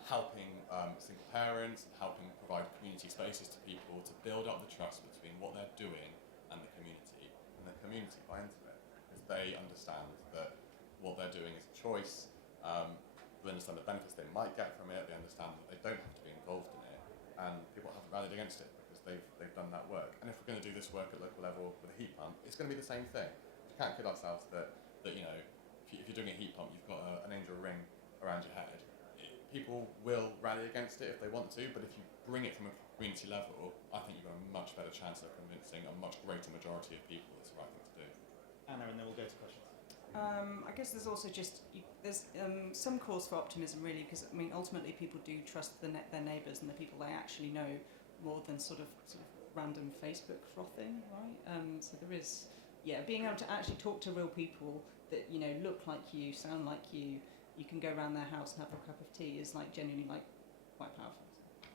helping single parents and helping provide community spaces to people to build up the trust between what they're doing and the community. And the community buy into it because they understand that what they're doing is a choice. They understand the benefits they might get from it. They understand that they don't have to be involved in it, and people haven't rallied against it because they've done that work. And if we're going to do this work at local level with a heat pump, it's going to be the same thing. We can't kid ourselves that if you're doing a heat pump, you've got an angel ring around your head. People will rally against it if they want to, but if you bring it from a community level, I think you've got a much better chance of convincing a much greater majority of people it's the right thing to do. Anna, and then we'll go to questions. I guess there's also there's some cause for optimism, really, because ultimately people do trust their neighbours and the people they actually know more than sort of random Facebook frothing, right? So there is, being able to actually talk to real people that look like you, sound like you. You can go around their house and have a cup of tea is genuinely quite powerful.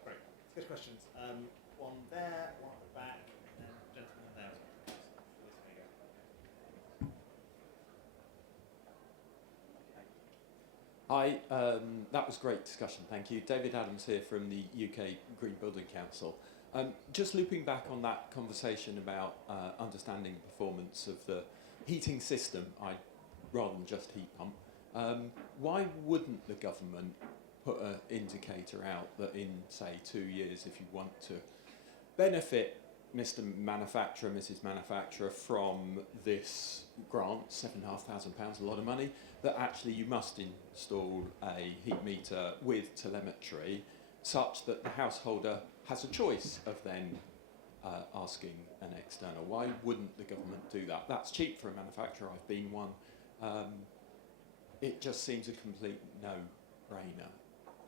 Great. Let's go to questions. One there, one at the back, and then gentleman there as well. There you go. Hi, that was great discussion, thank you. David Adams here from the UK Green Building Council. Just looping back on that conversation about understanding the performance of the heating system, rather than just heat pump. Why wouldn't the government put an indicator out that in, say, 2 years, if you want to benefit Mr. Manufacturer, Mrs. Manufacturer from this grant, £7,500, a lot of money, that actually you must install a heat meter with telemetry such that the householder has a choice of then asking an external. Why wouldn't the government do that? That's cheap for a manufacturer. I've been one. It just seems a complete no-brainer.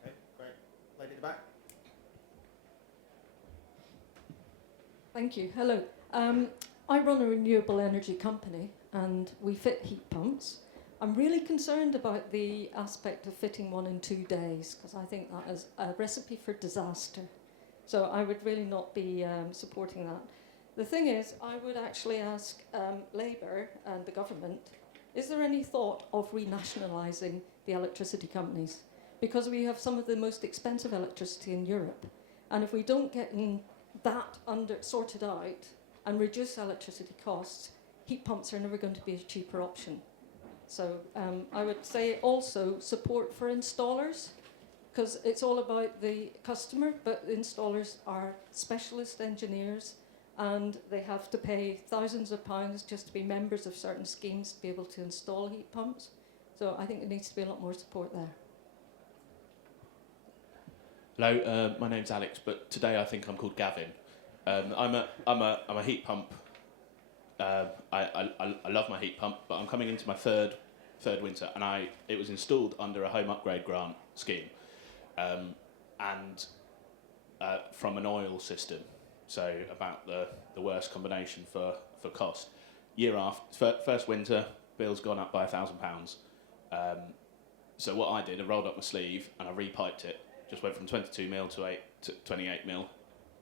Okay, great. Lady at the back. Thank you. Hello. I run a renewable energy company and we fit heat pumps. I'm really concerned about the aspect of fitting one in 2 days because I think that is a recipe for disaster. So I would really not be supporting that. The thing is, I would actually ask Labour and the government, is there any thought of renationalising the electricity companies? Because we have some of the most expensive electricity in Europe. And if we don't get that sorted out and reduce electricity costs, heat pumps are never going to be a cheaper option. So I would say also support for installers, because it's all about the customer, but installers are specialist engineers and they have to pay thousands of pounds just to be members of certain schemes to be able to install heat pumps. So I think there needs to be a lot more support there. Hello, my name's Alex, but today I think I'm called Gavin. I'm a heat pump. I love my heat pump, but I'm coming into my third winter, and it was installed under a home upgrade grant scheme, and from an oil system. So about the worst combination for cost. Year after first winter, bill's gone up by £1,000. So what I did, I rolled up my sleeve and I repiped it. Just went from 22 mil to 28 mil,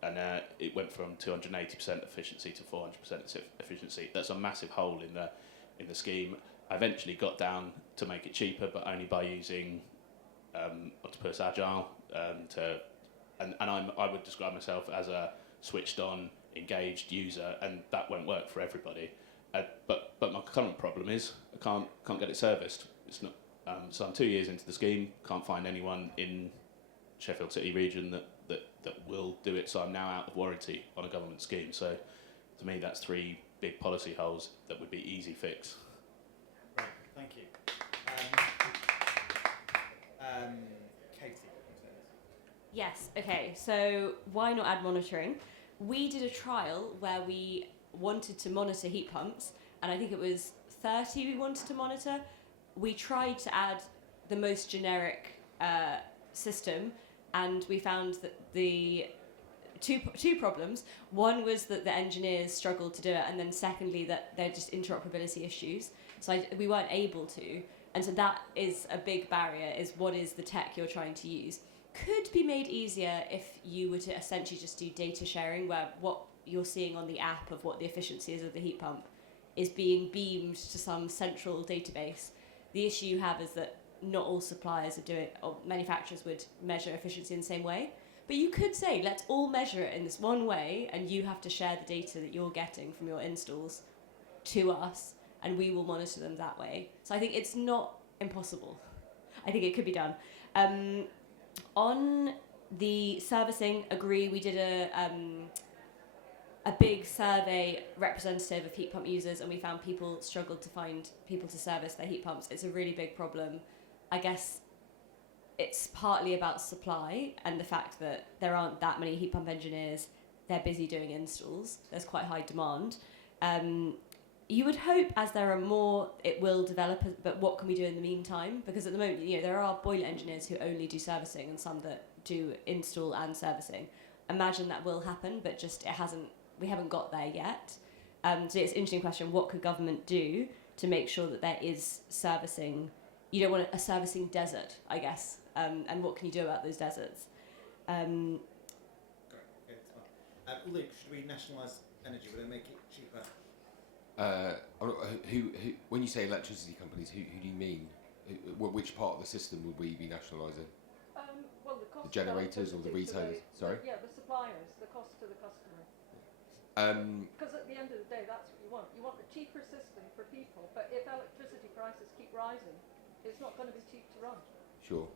and it went from 280% efficiency to 400% efficiency. That's a massive hole in the scheme. I eventually got down to make it cheaper, but only by using Octopus Agile. I would describe myself as a switched-on, engaged user, and that won't work for everybody. But my current problem is I can't get it serviced. It's not. So I'm 2 years into the scheme. Can't find anyone in Sheffield City region that will do it, so I'm now out of warranty on a government scheme. So to me that's 3 big policy holes that would be easy fix. Right, thank you. Katie. Yes, okay, so why not add monitoring? We did a trial where we wanted to monitor heat pumps, and I think it was 30 we wanted to monitor. We tried to add the most generic system, and we found that the two problems. One was that the engineers struggled to do it, and then secondly that they're just interoperability issues. So we weren't able to, and so that is a big barrier, is what is the tech you're trying to use. Could be made easier if you were to essentially just do data sharing, where what you're seeing on the app of what the efficiency is of the heat pump is being beamed to some central database. The issue you have is that not all suppliers are doing, or manufacturers would measure efficiency in the same way. But you could say, let's all measure it in this one way, and you have to share the data that you're getting from your installs to us, and we will monitor them that way. So I think it's not impossible. I think it could be done. On the servicing, agree, we did a big survey representative of heat pump users, and we found people struggled to find people to service their heat pumps. It's a really big problem. I guess it's partly about supply and the fact that there aren't that many heat pump engineers. They're busy doing installs. There's quite high demand. You would hope as there are more, it will develop, but what can we do in the meantime? Because at the moment, there are boiler engineers who only do servicing and some that do install and servicing. Imagine that will happen, but just we haven't got there yet. So it's an interesting question, what could government do to make sure that there is servicing? You don't want a servicing desert, I guess, and what can you do about those deserts? Great, okay, that's fine. Luke, should we nationalise energy? Will it make it cheaper? When you say electricity companies, who do you mean? Which part of the system would we be nationalising? Well, the cost The generators or the retailers? Sorry? Yeah, the suppliers, the cost to the customer. Because at the end of the day, that's what you want. You want a cheaper system for people, but if electricity prices keep rising, it's not going to be cheap to run. Sure.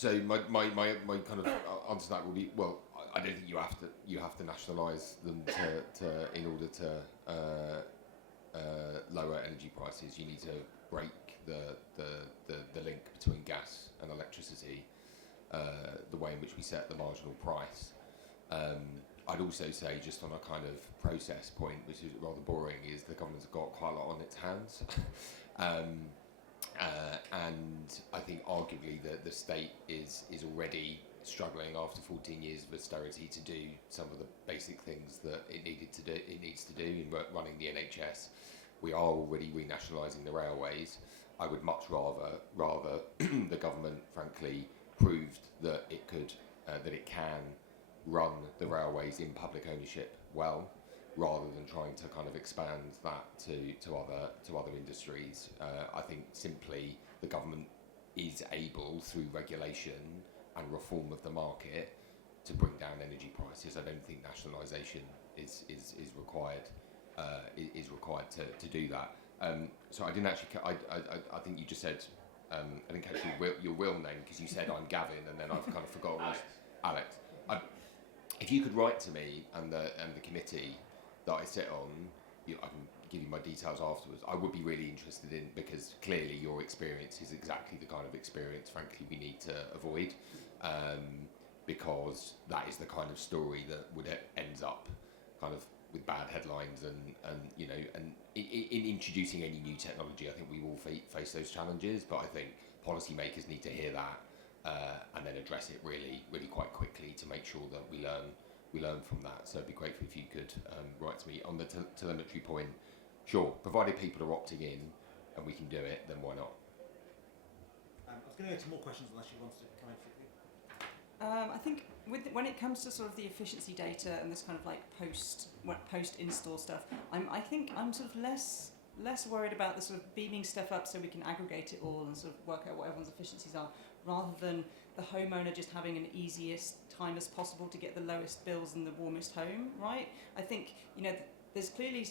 So my kind of answer to that will be, well, I don't think you have to nationalise them to in order to lower energy prices. You need to break the link between gas and electricity, the way in which we set the marginal price. I'd also say, just on a kind of process point, which is rather boring, is the government's got quite a lot on its hands. And I think arguably the state is already struggling after 14 years of austerity to do some of the basic things that it needs to do in running the NHS. We are already renationalising the railways. I would much rather the government, frankly, proved that it can run the railways in public ownership well, rather than trying to kind of expand that to other industries. I think simply the government is able, through regulation and reform of the market, to bring down energy prices. I don't think nationalisation is required. Is required to do that. So I didn't actually. I think you just said. I didn't catch your real name, because you said I'm Gavin, and then I've kind of forgotten. Alex. If you could write to me and the committee that I sit on, I can give you my details afterwards. I would be really interested in, because clearly your experience is exactly the kind of experience, frankly, we need to avoid, because that is the kind of story that ends up kind of with bad headlines and in introducing any new technology. I think we will face those challenges, but I think policymakers need to hear that and then address it really quite quickly to make sure that we learn from that. So it'd be grateful if you could write to me on the telemetry point. Sure, provided people are opting in and we can do it, then why not? I was going to go to more questions unless you wanted to come in quickly. I think when it comes to sort of the efficiency data and this kind of like post install stuff, I think I'm sort of less worried about the sort of beaming stuff up so we can aggregate it all and sort of work out what everyone's efficiencies are, rather than the homeowner just having an easiest time as possible to get the lowest bills and the warmest home, right? I think, there's clearly,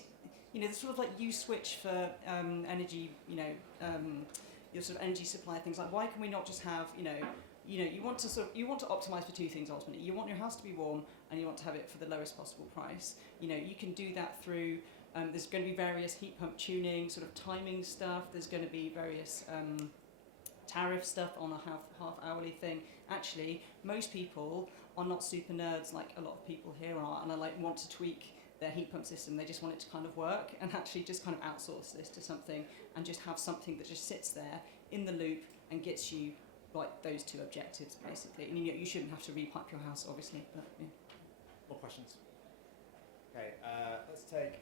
there's sort of like you switch for energy, your sort of energy supply things. Like, why can we not just have, you want to optimize for two things ultimately. You want your house to be warm and you want to have it for the lowest possible price. You can do that through, there's going to be various heat pump tuning, sort of timing stuff. There's going to be various tariff stuff on a half hourly thing. Actually, most people are not super nerds like a lot of people here are, and want to tweak their heat pump system. They just want it to kind of work, and actually just kind of outsource this to something and just have something that just sits there in the loop and gets you like those two objectives basically. And you shouldn't have to repipe your house, obviously. But yeah. More questions? Okay, let's take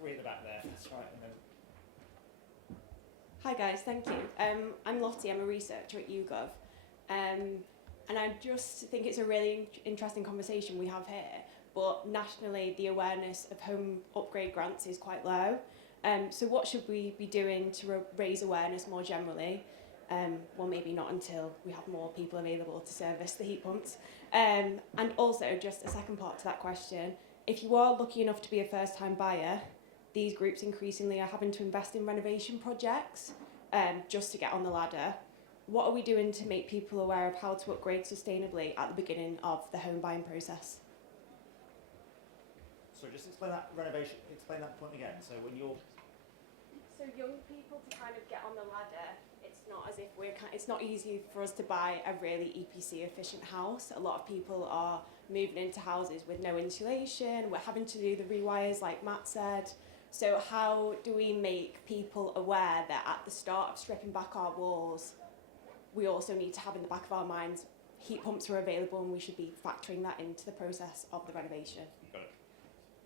three at the back there. That's right, and then. Hi guys, thank you. I'm Lottie, I'm a researcher at YouGov, and I just think it's a really interesting conversation we have here, but nationally the awareness of home upgrade grants is quite low. So what should we be doing to raise awareness more generally? Well, maybe not until we have more people available to service the heat pumps. And also, just a second part to that question, if you are lucky enough to be a first-time buyer, these groups increasingly are having to invest in renovation projects just to get on the ladder. What are we doing to make people aware of how to upgrade sustainably at the beginning of the home buying process? So just explain that point again. So when you're... So young people to kind of get on the ladder, it's not as if it's not easy for us to buy a really EPC efficient house. A lot of people are moving into houses with no insulation. We're having to do the rewires like Matt said. So how do we make people aware that at the start of stripping back our walls, we also need to have in the back of our minds heat pumps are available and we should be factoring that into the process of the renovation? Got it.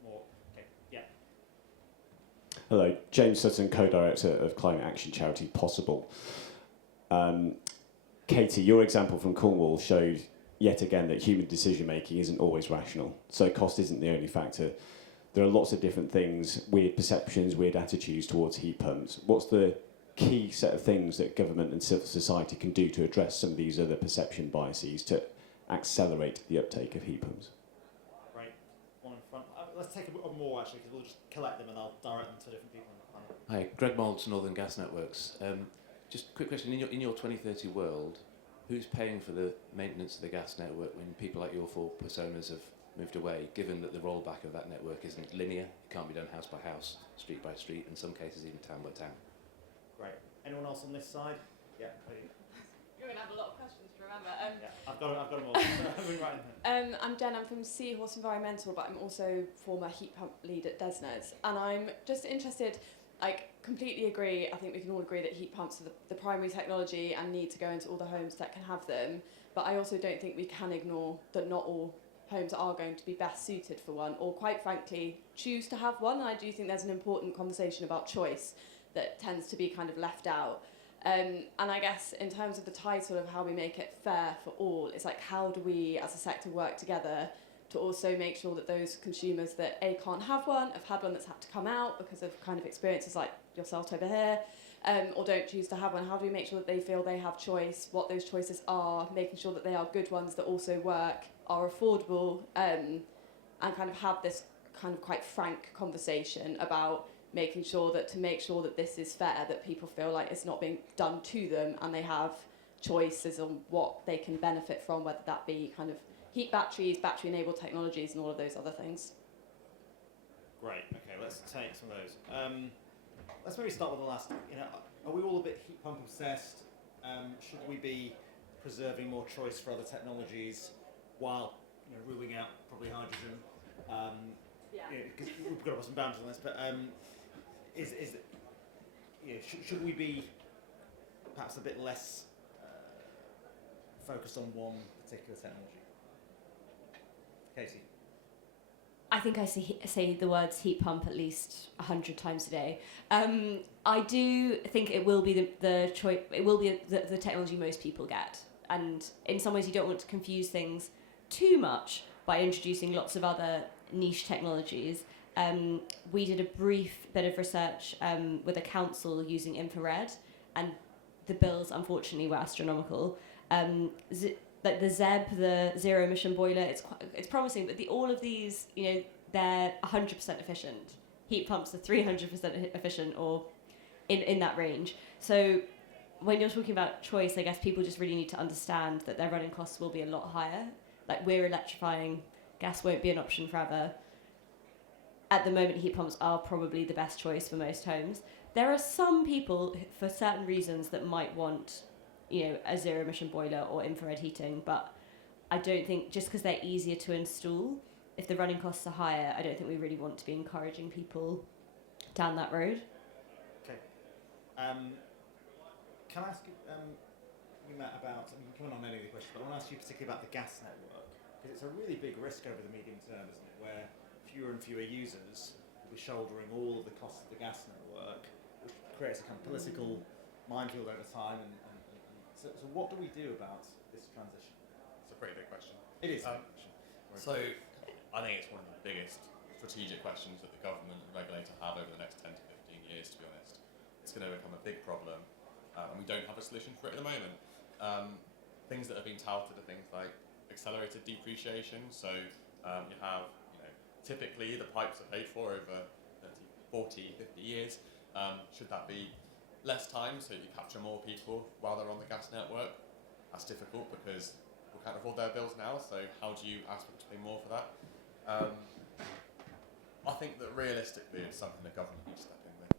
More. Okay. Yeah. Hello, James Sutton, co-director of climate action charity Possible. Katy, your example from Cornwall showed yet again that human decision making isn't always rational. So cost isn't the only factor. There are lots of different things, weird perceptions, weird attitudes towards heat pumps. What's the key set of things that government and civil society can do to address some of these other perception biases to accelerate the uptake of heat pumps? Right. One in front. Let's take a bit more actually, because we'll just collect them and I'll direct them to different people on the panel. Hi, Greg Moulds, Northern Gas Networks. Just a quick question. In your 2030 world, who's paying for the maintenance of the gas network when people like your four personas have moved away, given that the rollback of that network isn't linear, it can't be done house by house, street by street, in some cases even town by town? Great. Anyone else on this side? Yeah, please. You're going to have a lot of questions to remember. Yeah, I've got them all. So right I'm Jen, I'm from Seahorse Environmental, but I'm also former heat pump lead at Desnes. And I'm just interested, completely agree, I think we can all agree that heat pumps are the primary technology and need to go into all the homes that can have them. But I also don't think we can ignore that not all homes are going to be best suited for one, or quite frankly, choose to have one. And I do think there's an important conversation about choice that tends to be kind of left out. And I guess in terms of the title of how we make it fair for all, it's how do we as a sector work together to also make sure that those consumers that A, can't have one, have had one that's had to come out because of kind of experiences like yourself over here, or don't choose to have one, how do we make sure that they feel they have choice, what those choices are, making sure that they are good ones that also work, are affordable, and kind of have this kind of quite frank conversation about making sure that this is fair, that people feel like it's not being done to them and they have choices on what they can benefit from, whether that be kind of heat batteries, battery-enabled technologies, and all of those other things. Great. Okay, let's take some of those. Let's maybe start with the last. Are we all a bit heat pump obsessed? Should we be preserving more choice for other technologies while ruling out probably hydrogen? Because we've got to put some boundaries on this. But should we be perhaps a bit less focused on one particular technology? Katie? I think I say the words heat pump at least 100 times a day. I do think it will be the choice. It will be the technology most people get, and in some ways you don't want to confuse things too much by introducing lots of other niche technologies. We did a brief bit of research with a council using infrared, and the bills unfortunately were astronomical. Like the ZEB, the zero emission boiler, it's promising, but all of these, they're 100% efficient. Heat pumps are 300% efficient, or in that range. So when you're talking about choice, I guess people just really need to understand that their running costs will be a lot higher. Like, we're electrifying, gas won't be an option forever. At the moment, heat pumps are probably the best choice for most homes. There are some people, for certain reasons, that might want a zero emission boiler or infrared heating, but I don't think just because they're easier to install, if the running costs are higher, I don't think we really want to be encouraging people down that road. Okay. Can I ask you, Matt, about, you can comment on any of the questions, but I want to ask you particularly about the gas network, because it's a really big risk over the medium term, isn't it, where fewer and fewer users will be shouldering all of the costs of the gas network, which creates a kind of political minefield over time. So what do we do about this transition? It's a pretty big question. It is a big question. So I think it's one of the biggest strategic questions that the government and regulator have over the next 10 to 15 years, to be honest. It's going to become a big problem, and we don't have a solution for it at the moment. Things that have been touted are things like accelerated depreciation. So you have, typically the pipes are paid for over 30, 40, 50 years. Should that be less time so you capture more people while they're on the gas network? That's difficult because we can't afford their bills now, so how do you ask them to pay more for that? I think that realistically it's something the government needs to step in with.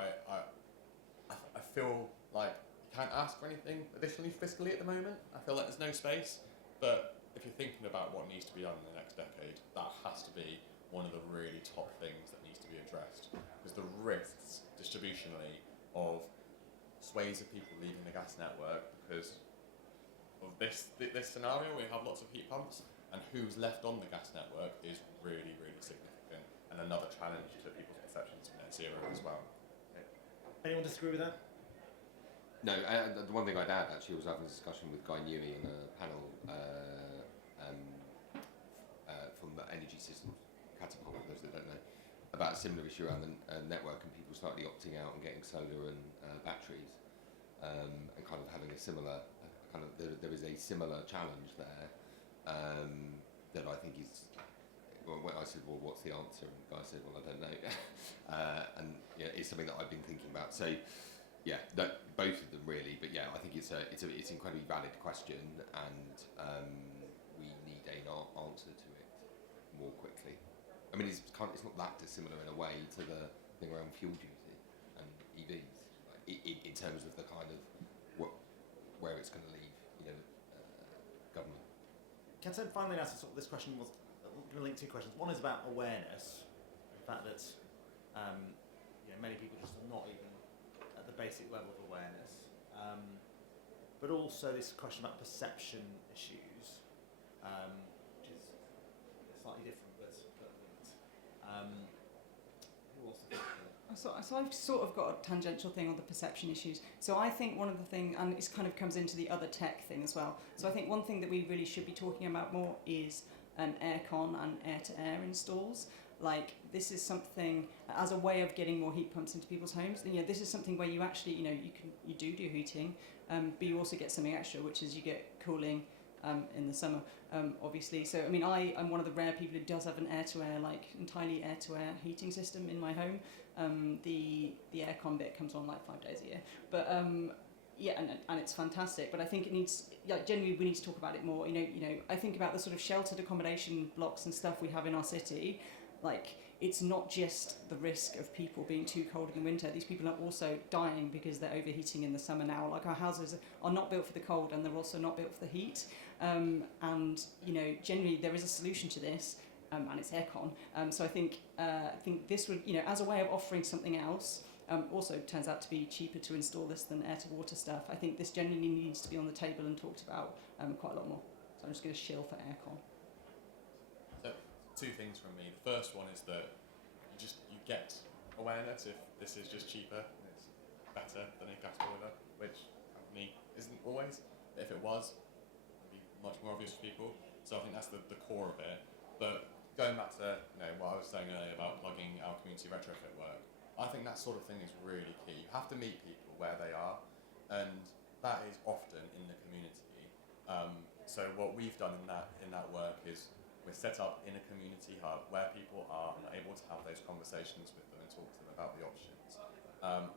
I feel like you can't ask for anything additionally fiscally at the moment. I feel like there's no space, but if you're thinking about what needs to be done in the next decade, that has to be one of the really top things that needs to be addressed, because the risks distributionally of sways of people leaving the gas network because of this scenario where you have lots of heat pumps, and who's left on the gas network is really, really significant, and another challenge to people's perceptions of net zero as well. Anyone disagree with that? No, the one thing I'd add actually was having a discussion with Guy Newey in a panel from the Energy Systems, Catapult, for those that don't know, about a similar issue around the network and people slightly opting out and getting solar and batteries, and kind of having a similar there is a similar challenge there that I think is. Well, when I said, "Well, what's the answer?" and the guy said, "Well, I don't know," and it's something that I've been thinking about. So, yeah, both of them really, but yeah, I think it's it's an incredibly valid question, and we need an answer to it more quickly. I mean, it's not that dissimilar in a way to the thing around fuel duty and EVs, like, in terms of the kind of where it's going to leave, government. Can I finally ask sort of this question was going to link two questions. One is about awareness, the fact that many people just are not even at the basic level of awareness, but also this question about perception issues, which is slightly different, but linked. Who wants to think of that? So I've sort of got a tangential thing on the perception issues. So I think one of the things, and it kind of comes into the other tech thing as well. So I think one thing that we really should be talking about more is aircon and air-to-air installs. Like, this is something as a way of getting more heat pumps into people's homes. And, this is something where you actually, you do heating, but you also get something extra, which is you get cooling in the summer, obviously. So, I mean, I'm one of the rare people who does have an air-to-air, like entirely air-to-air heating system in my home. The aircon bit comes on like 5 days a year, but and it's fantastic. But I think it needs, generally, we need to talk about it more. I think about the sort of sheltered accommodation blocks and stuff we have in our city. Like, it's not just the risk of people being too cold in the winter. These people are also dying because they're overheating in the summer now. Like, our houses are not built for the cold, and they're also not built for the heat. And generally there is a solution to this, and it's aircon. So I think this would, as a way of offering something else, also turns out to be cheaper to install this than air to water stuff. I think this generally needs to be on the table and talked about quite a lot more. So I'm just going to shill for aircon. So, two things from me. The first one is that you get awareness if this is just cheaper and it's better than a gas boiler, which for me isn't always. But if it was, it'd be much more obvious for people. So I think that's the core of it. But going back to what I was saying earlier about plugging our community retrofit work, I think that sort of thing is really key. You have to meet people where they are, and that is often in the community. So what we've done in that work is we're set up in a community hub where people are and are able to have those conversations with them and talk to them about the options.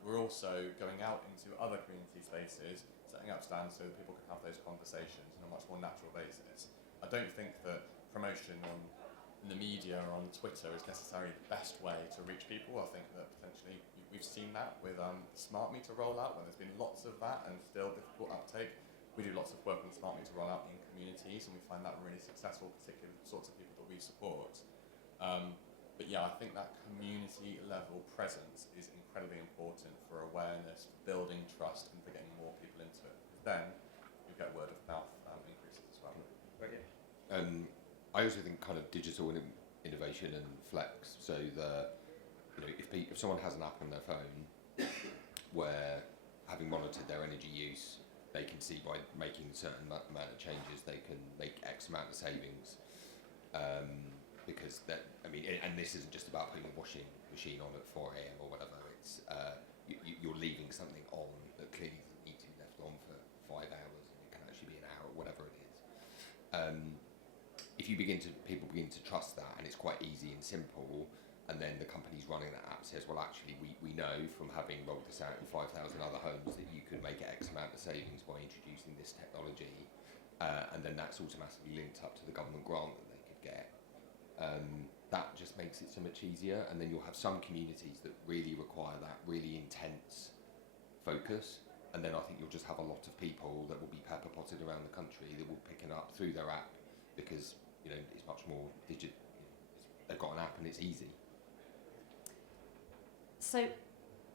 We're also going out into other community spaces, setting up stands so that people can have those conversations on a much more natural basis. I don't think that promotion in the media or on Twitter is necessarily the best way to reach people. I think that potentially we've seen that with smart meter rollout, where there's been lots of that and still difficult uptake. We do lots of work on smart meter rollout in communities, and we find that really successful, particularly with the sorts of people that we support. But yeah, I think that community level presence is incredibly important for awareness, building trust, and for getting more people into it. Then you get word of mouth increases as well. I also think kind of digital innovation and flex. So if someone has an app on their phone where, having monitored their energy use, they can see by making a certain amount of changes they can make X amount of savings. Because and this isn't just about putting a washing machine on at 4 a.m. or whatever. It's you're leaving something on that clearly doesn't need to be left on for 5 hours, and it can actually be an hour, whatever it is. If people begin to trust that, and it's quite easy and simple, and then the companies running that app says, well, actually, we know from having rolled this out in 5,000 other homes that you could make X amount of savings by introducing this technology, and then that's automatically linked up to the government grant that they could get. That just makes it so much easier, and then you'll have some communities that really require that really intense focus, and then I think you'll just have a lot of people that will be pepper potted around the country that will pick it up through their app because it's much more digital. They've got an app and it's easy. So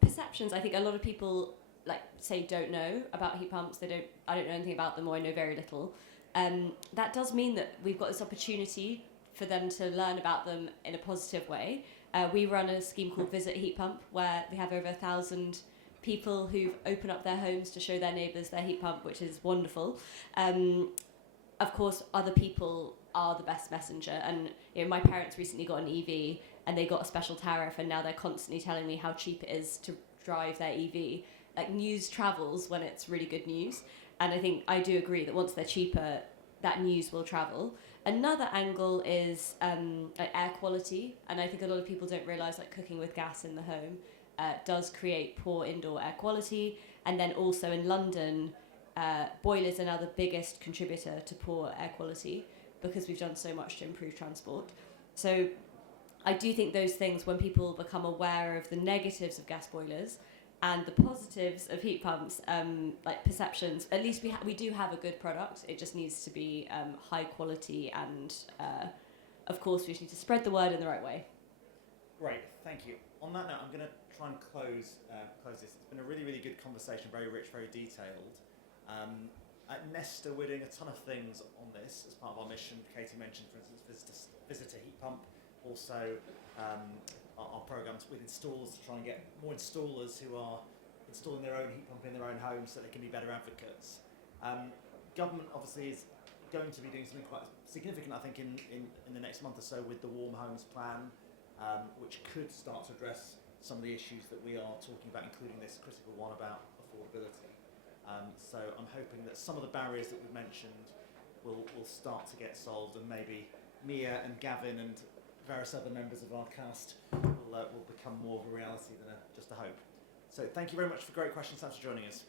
perceptions, I think a lot of people don't know about heat pumps. I don't know anything about them, or I know very little. That does mean that we've got this opportunity for them to learn about them in a positive way. We run a scheme called Visit Heat Pump, where we have over 1,000 people who've opened up their homes to show their neighbours their heat pump, which is wonderful. Of course, other people are the best messenger, and my parents recently got an EV and they got a special tariff, and now they're constantly telling me how cheap it is to drive their EV. Like, news travels when it's really good news, and I think I do agree that once they're cheaper, that news will travel. Another angle is air quality, and I think a lot of people don't realise cooking with gas in the home does create poor indoor air quality. And then also in London, boilers are now the biggest contributor to poor air quality because we've done so much to improve transport. So I do think those things, when people become aware of the negatives of gas boilers and the positives of heat pumps, like perceptions, at least we do have a good product. It just needs to be high quality, and of course we just need to spread the word in the right way. Great, thank you. On that note, I'm going to try and close this. It's been a really, really good conversation, very rich, very detailed. At Nesta, we're doing a ton of things on this as part of our mission. Katy mentioned, for instance, visitor heat pump. Also, our programs with installers to try and get more installers who are installing their own heat pump in their own homes so they can be better advocates. Government obviously is going to be doing something quite significant, I think, in the next month or so with the Warm Homes Plan, which could start to address some of the issues that we are talking about, including this critical one about affordability. So I'm hoping that some of the barriers that we've mentioned will start to get solved, and maybe Mia and Gavin and various other members of our cast will become more of a reality than just a hope. So thank you very much for great questions. Thanks for joining us.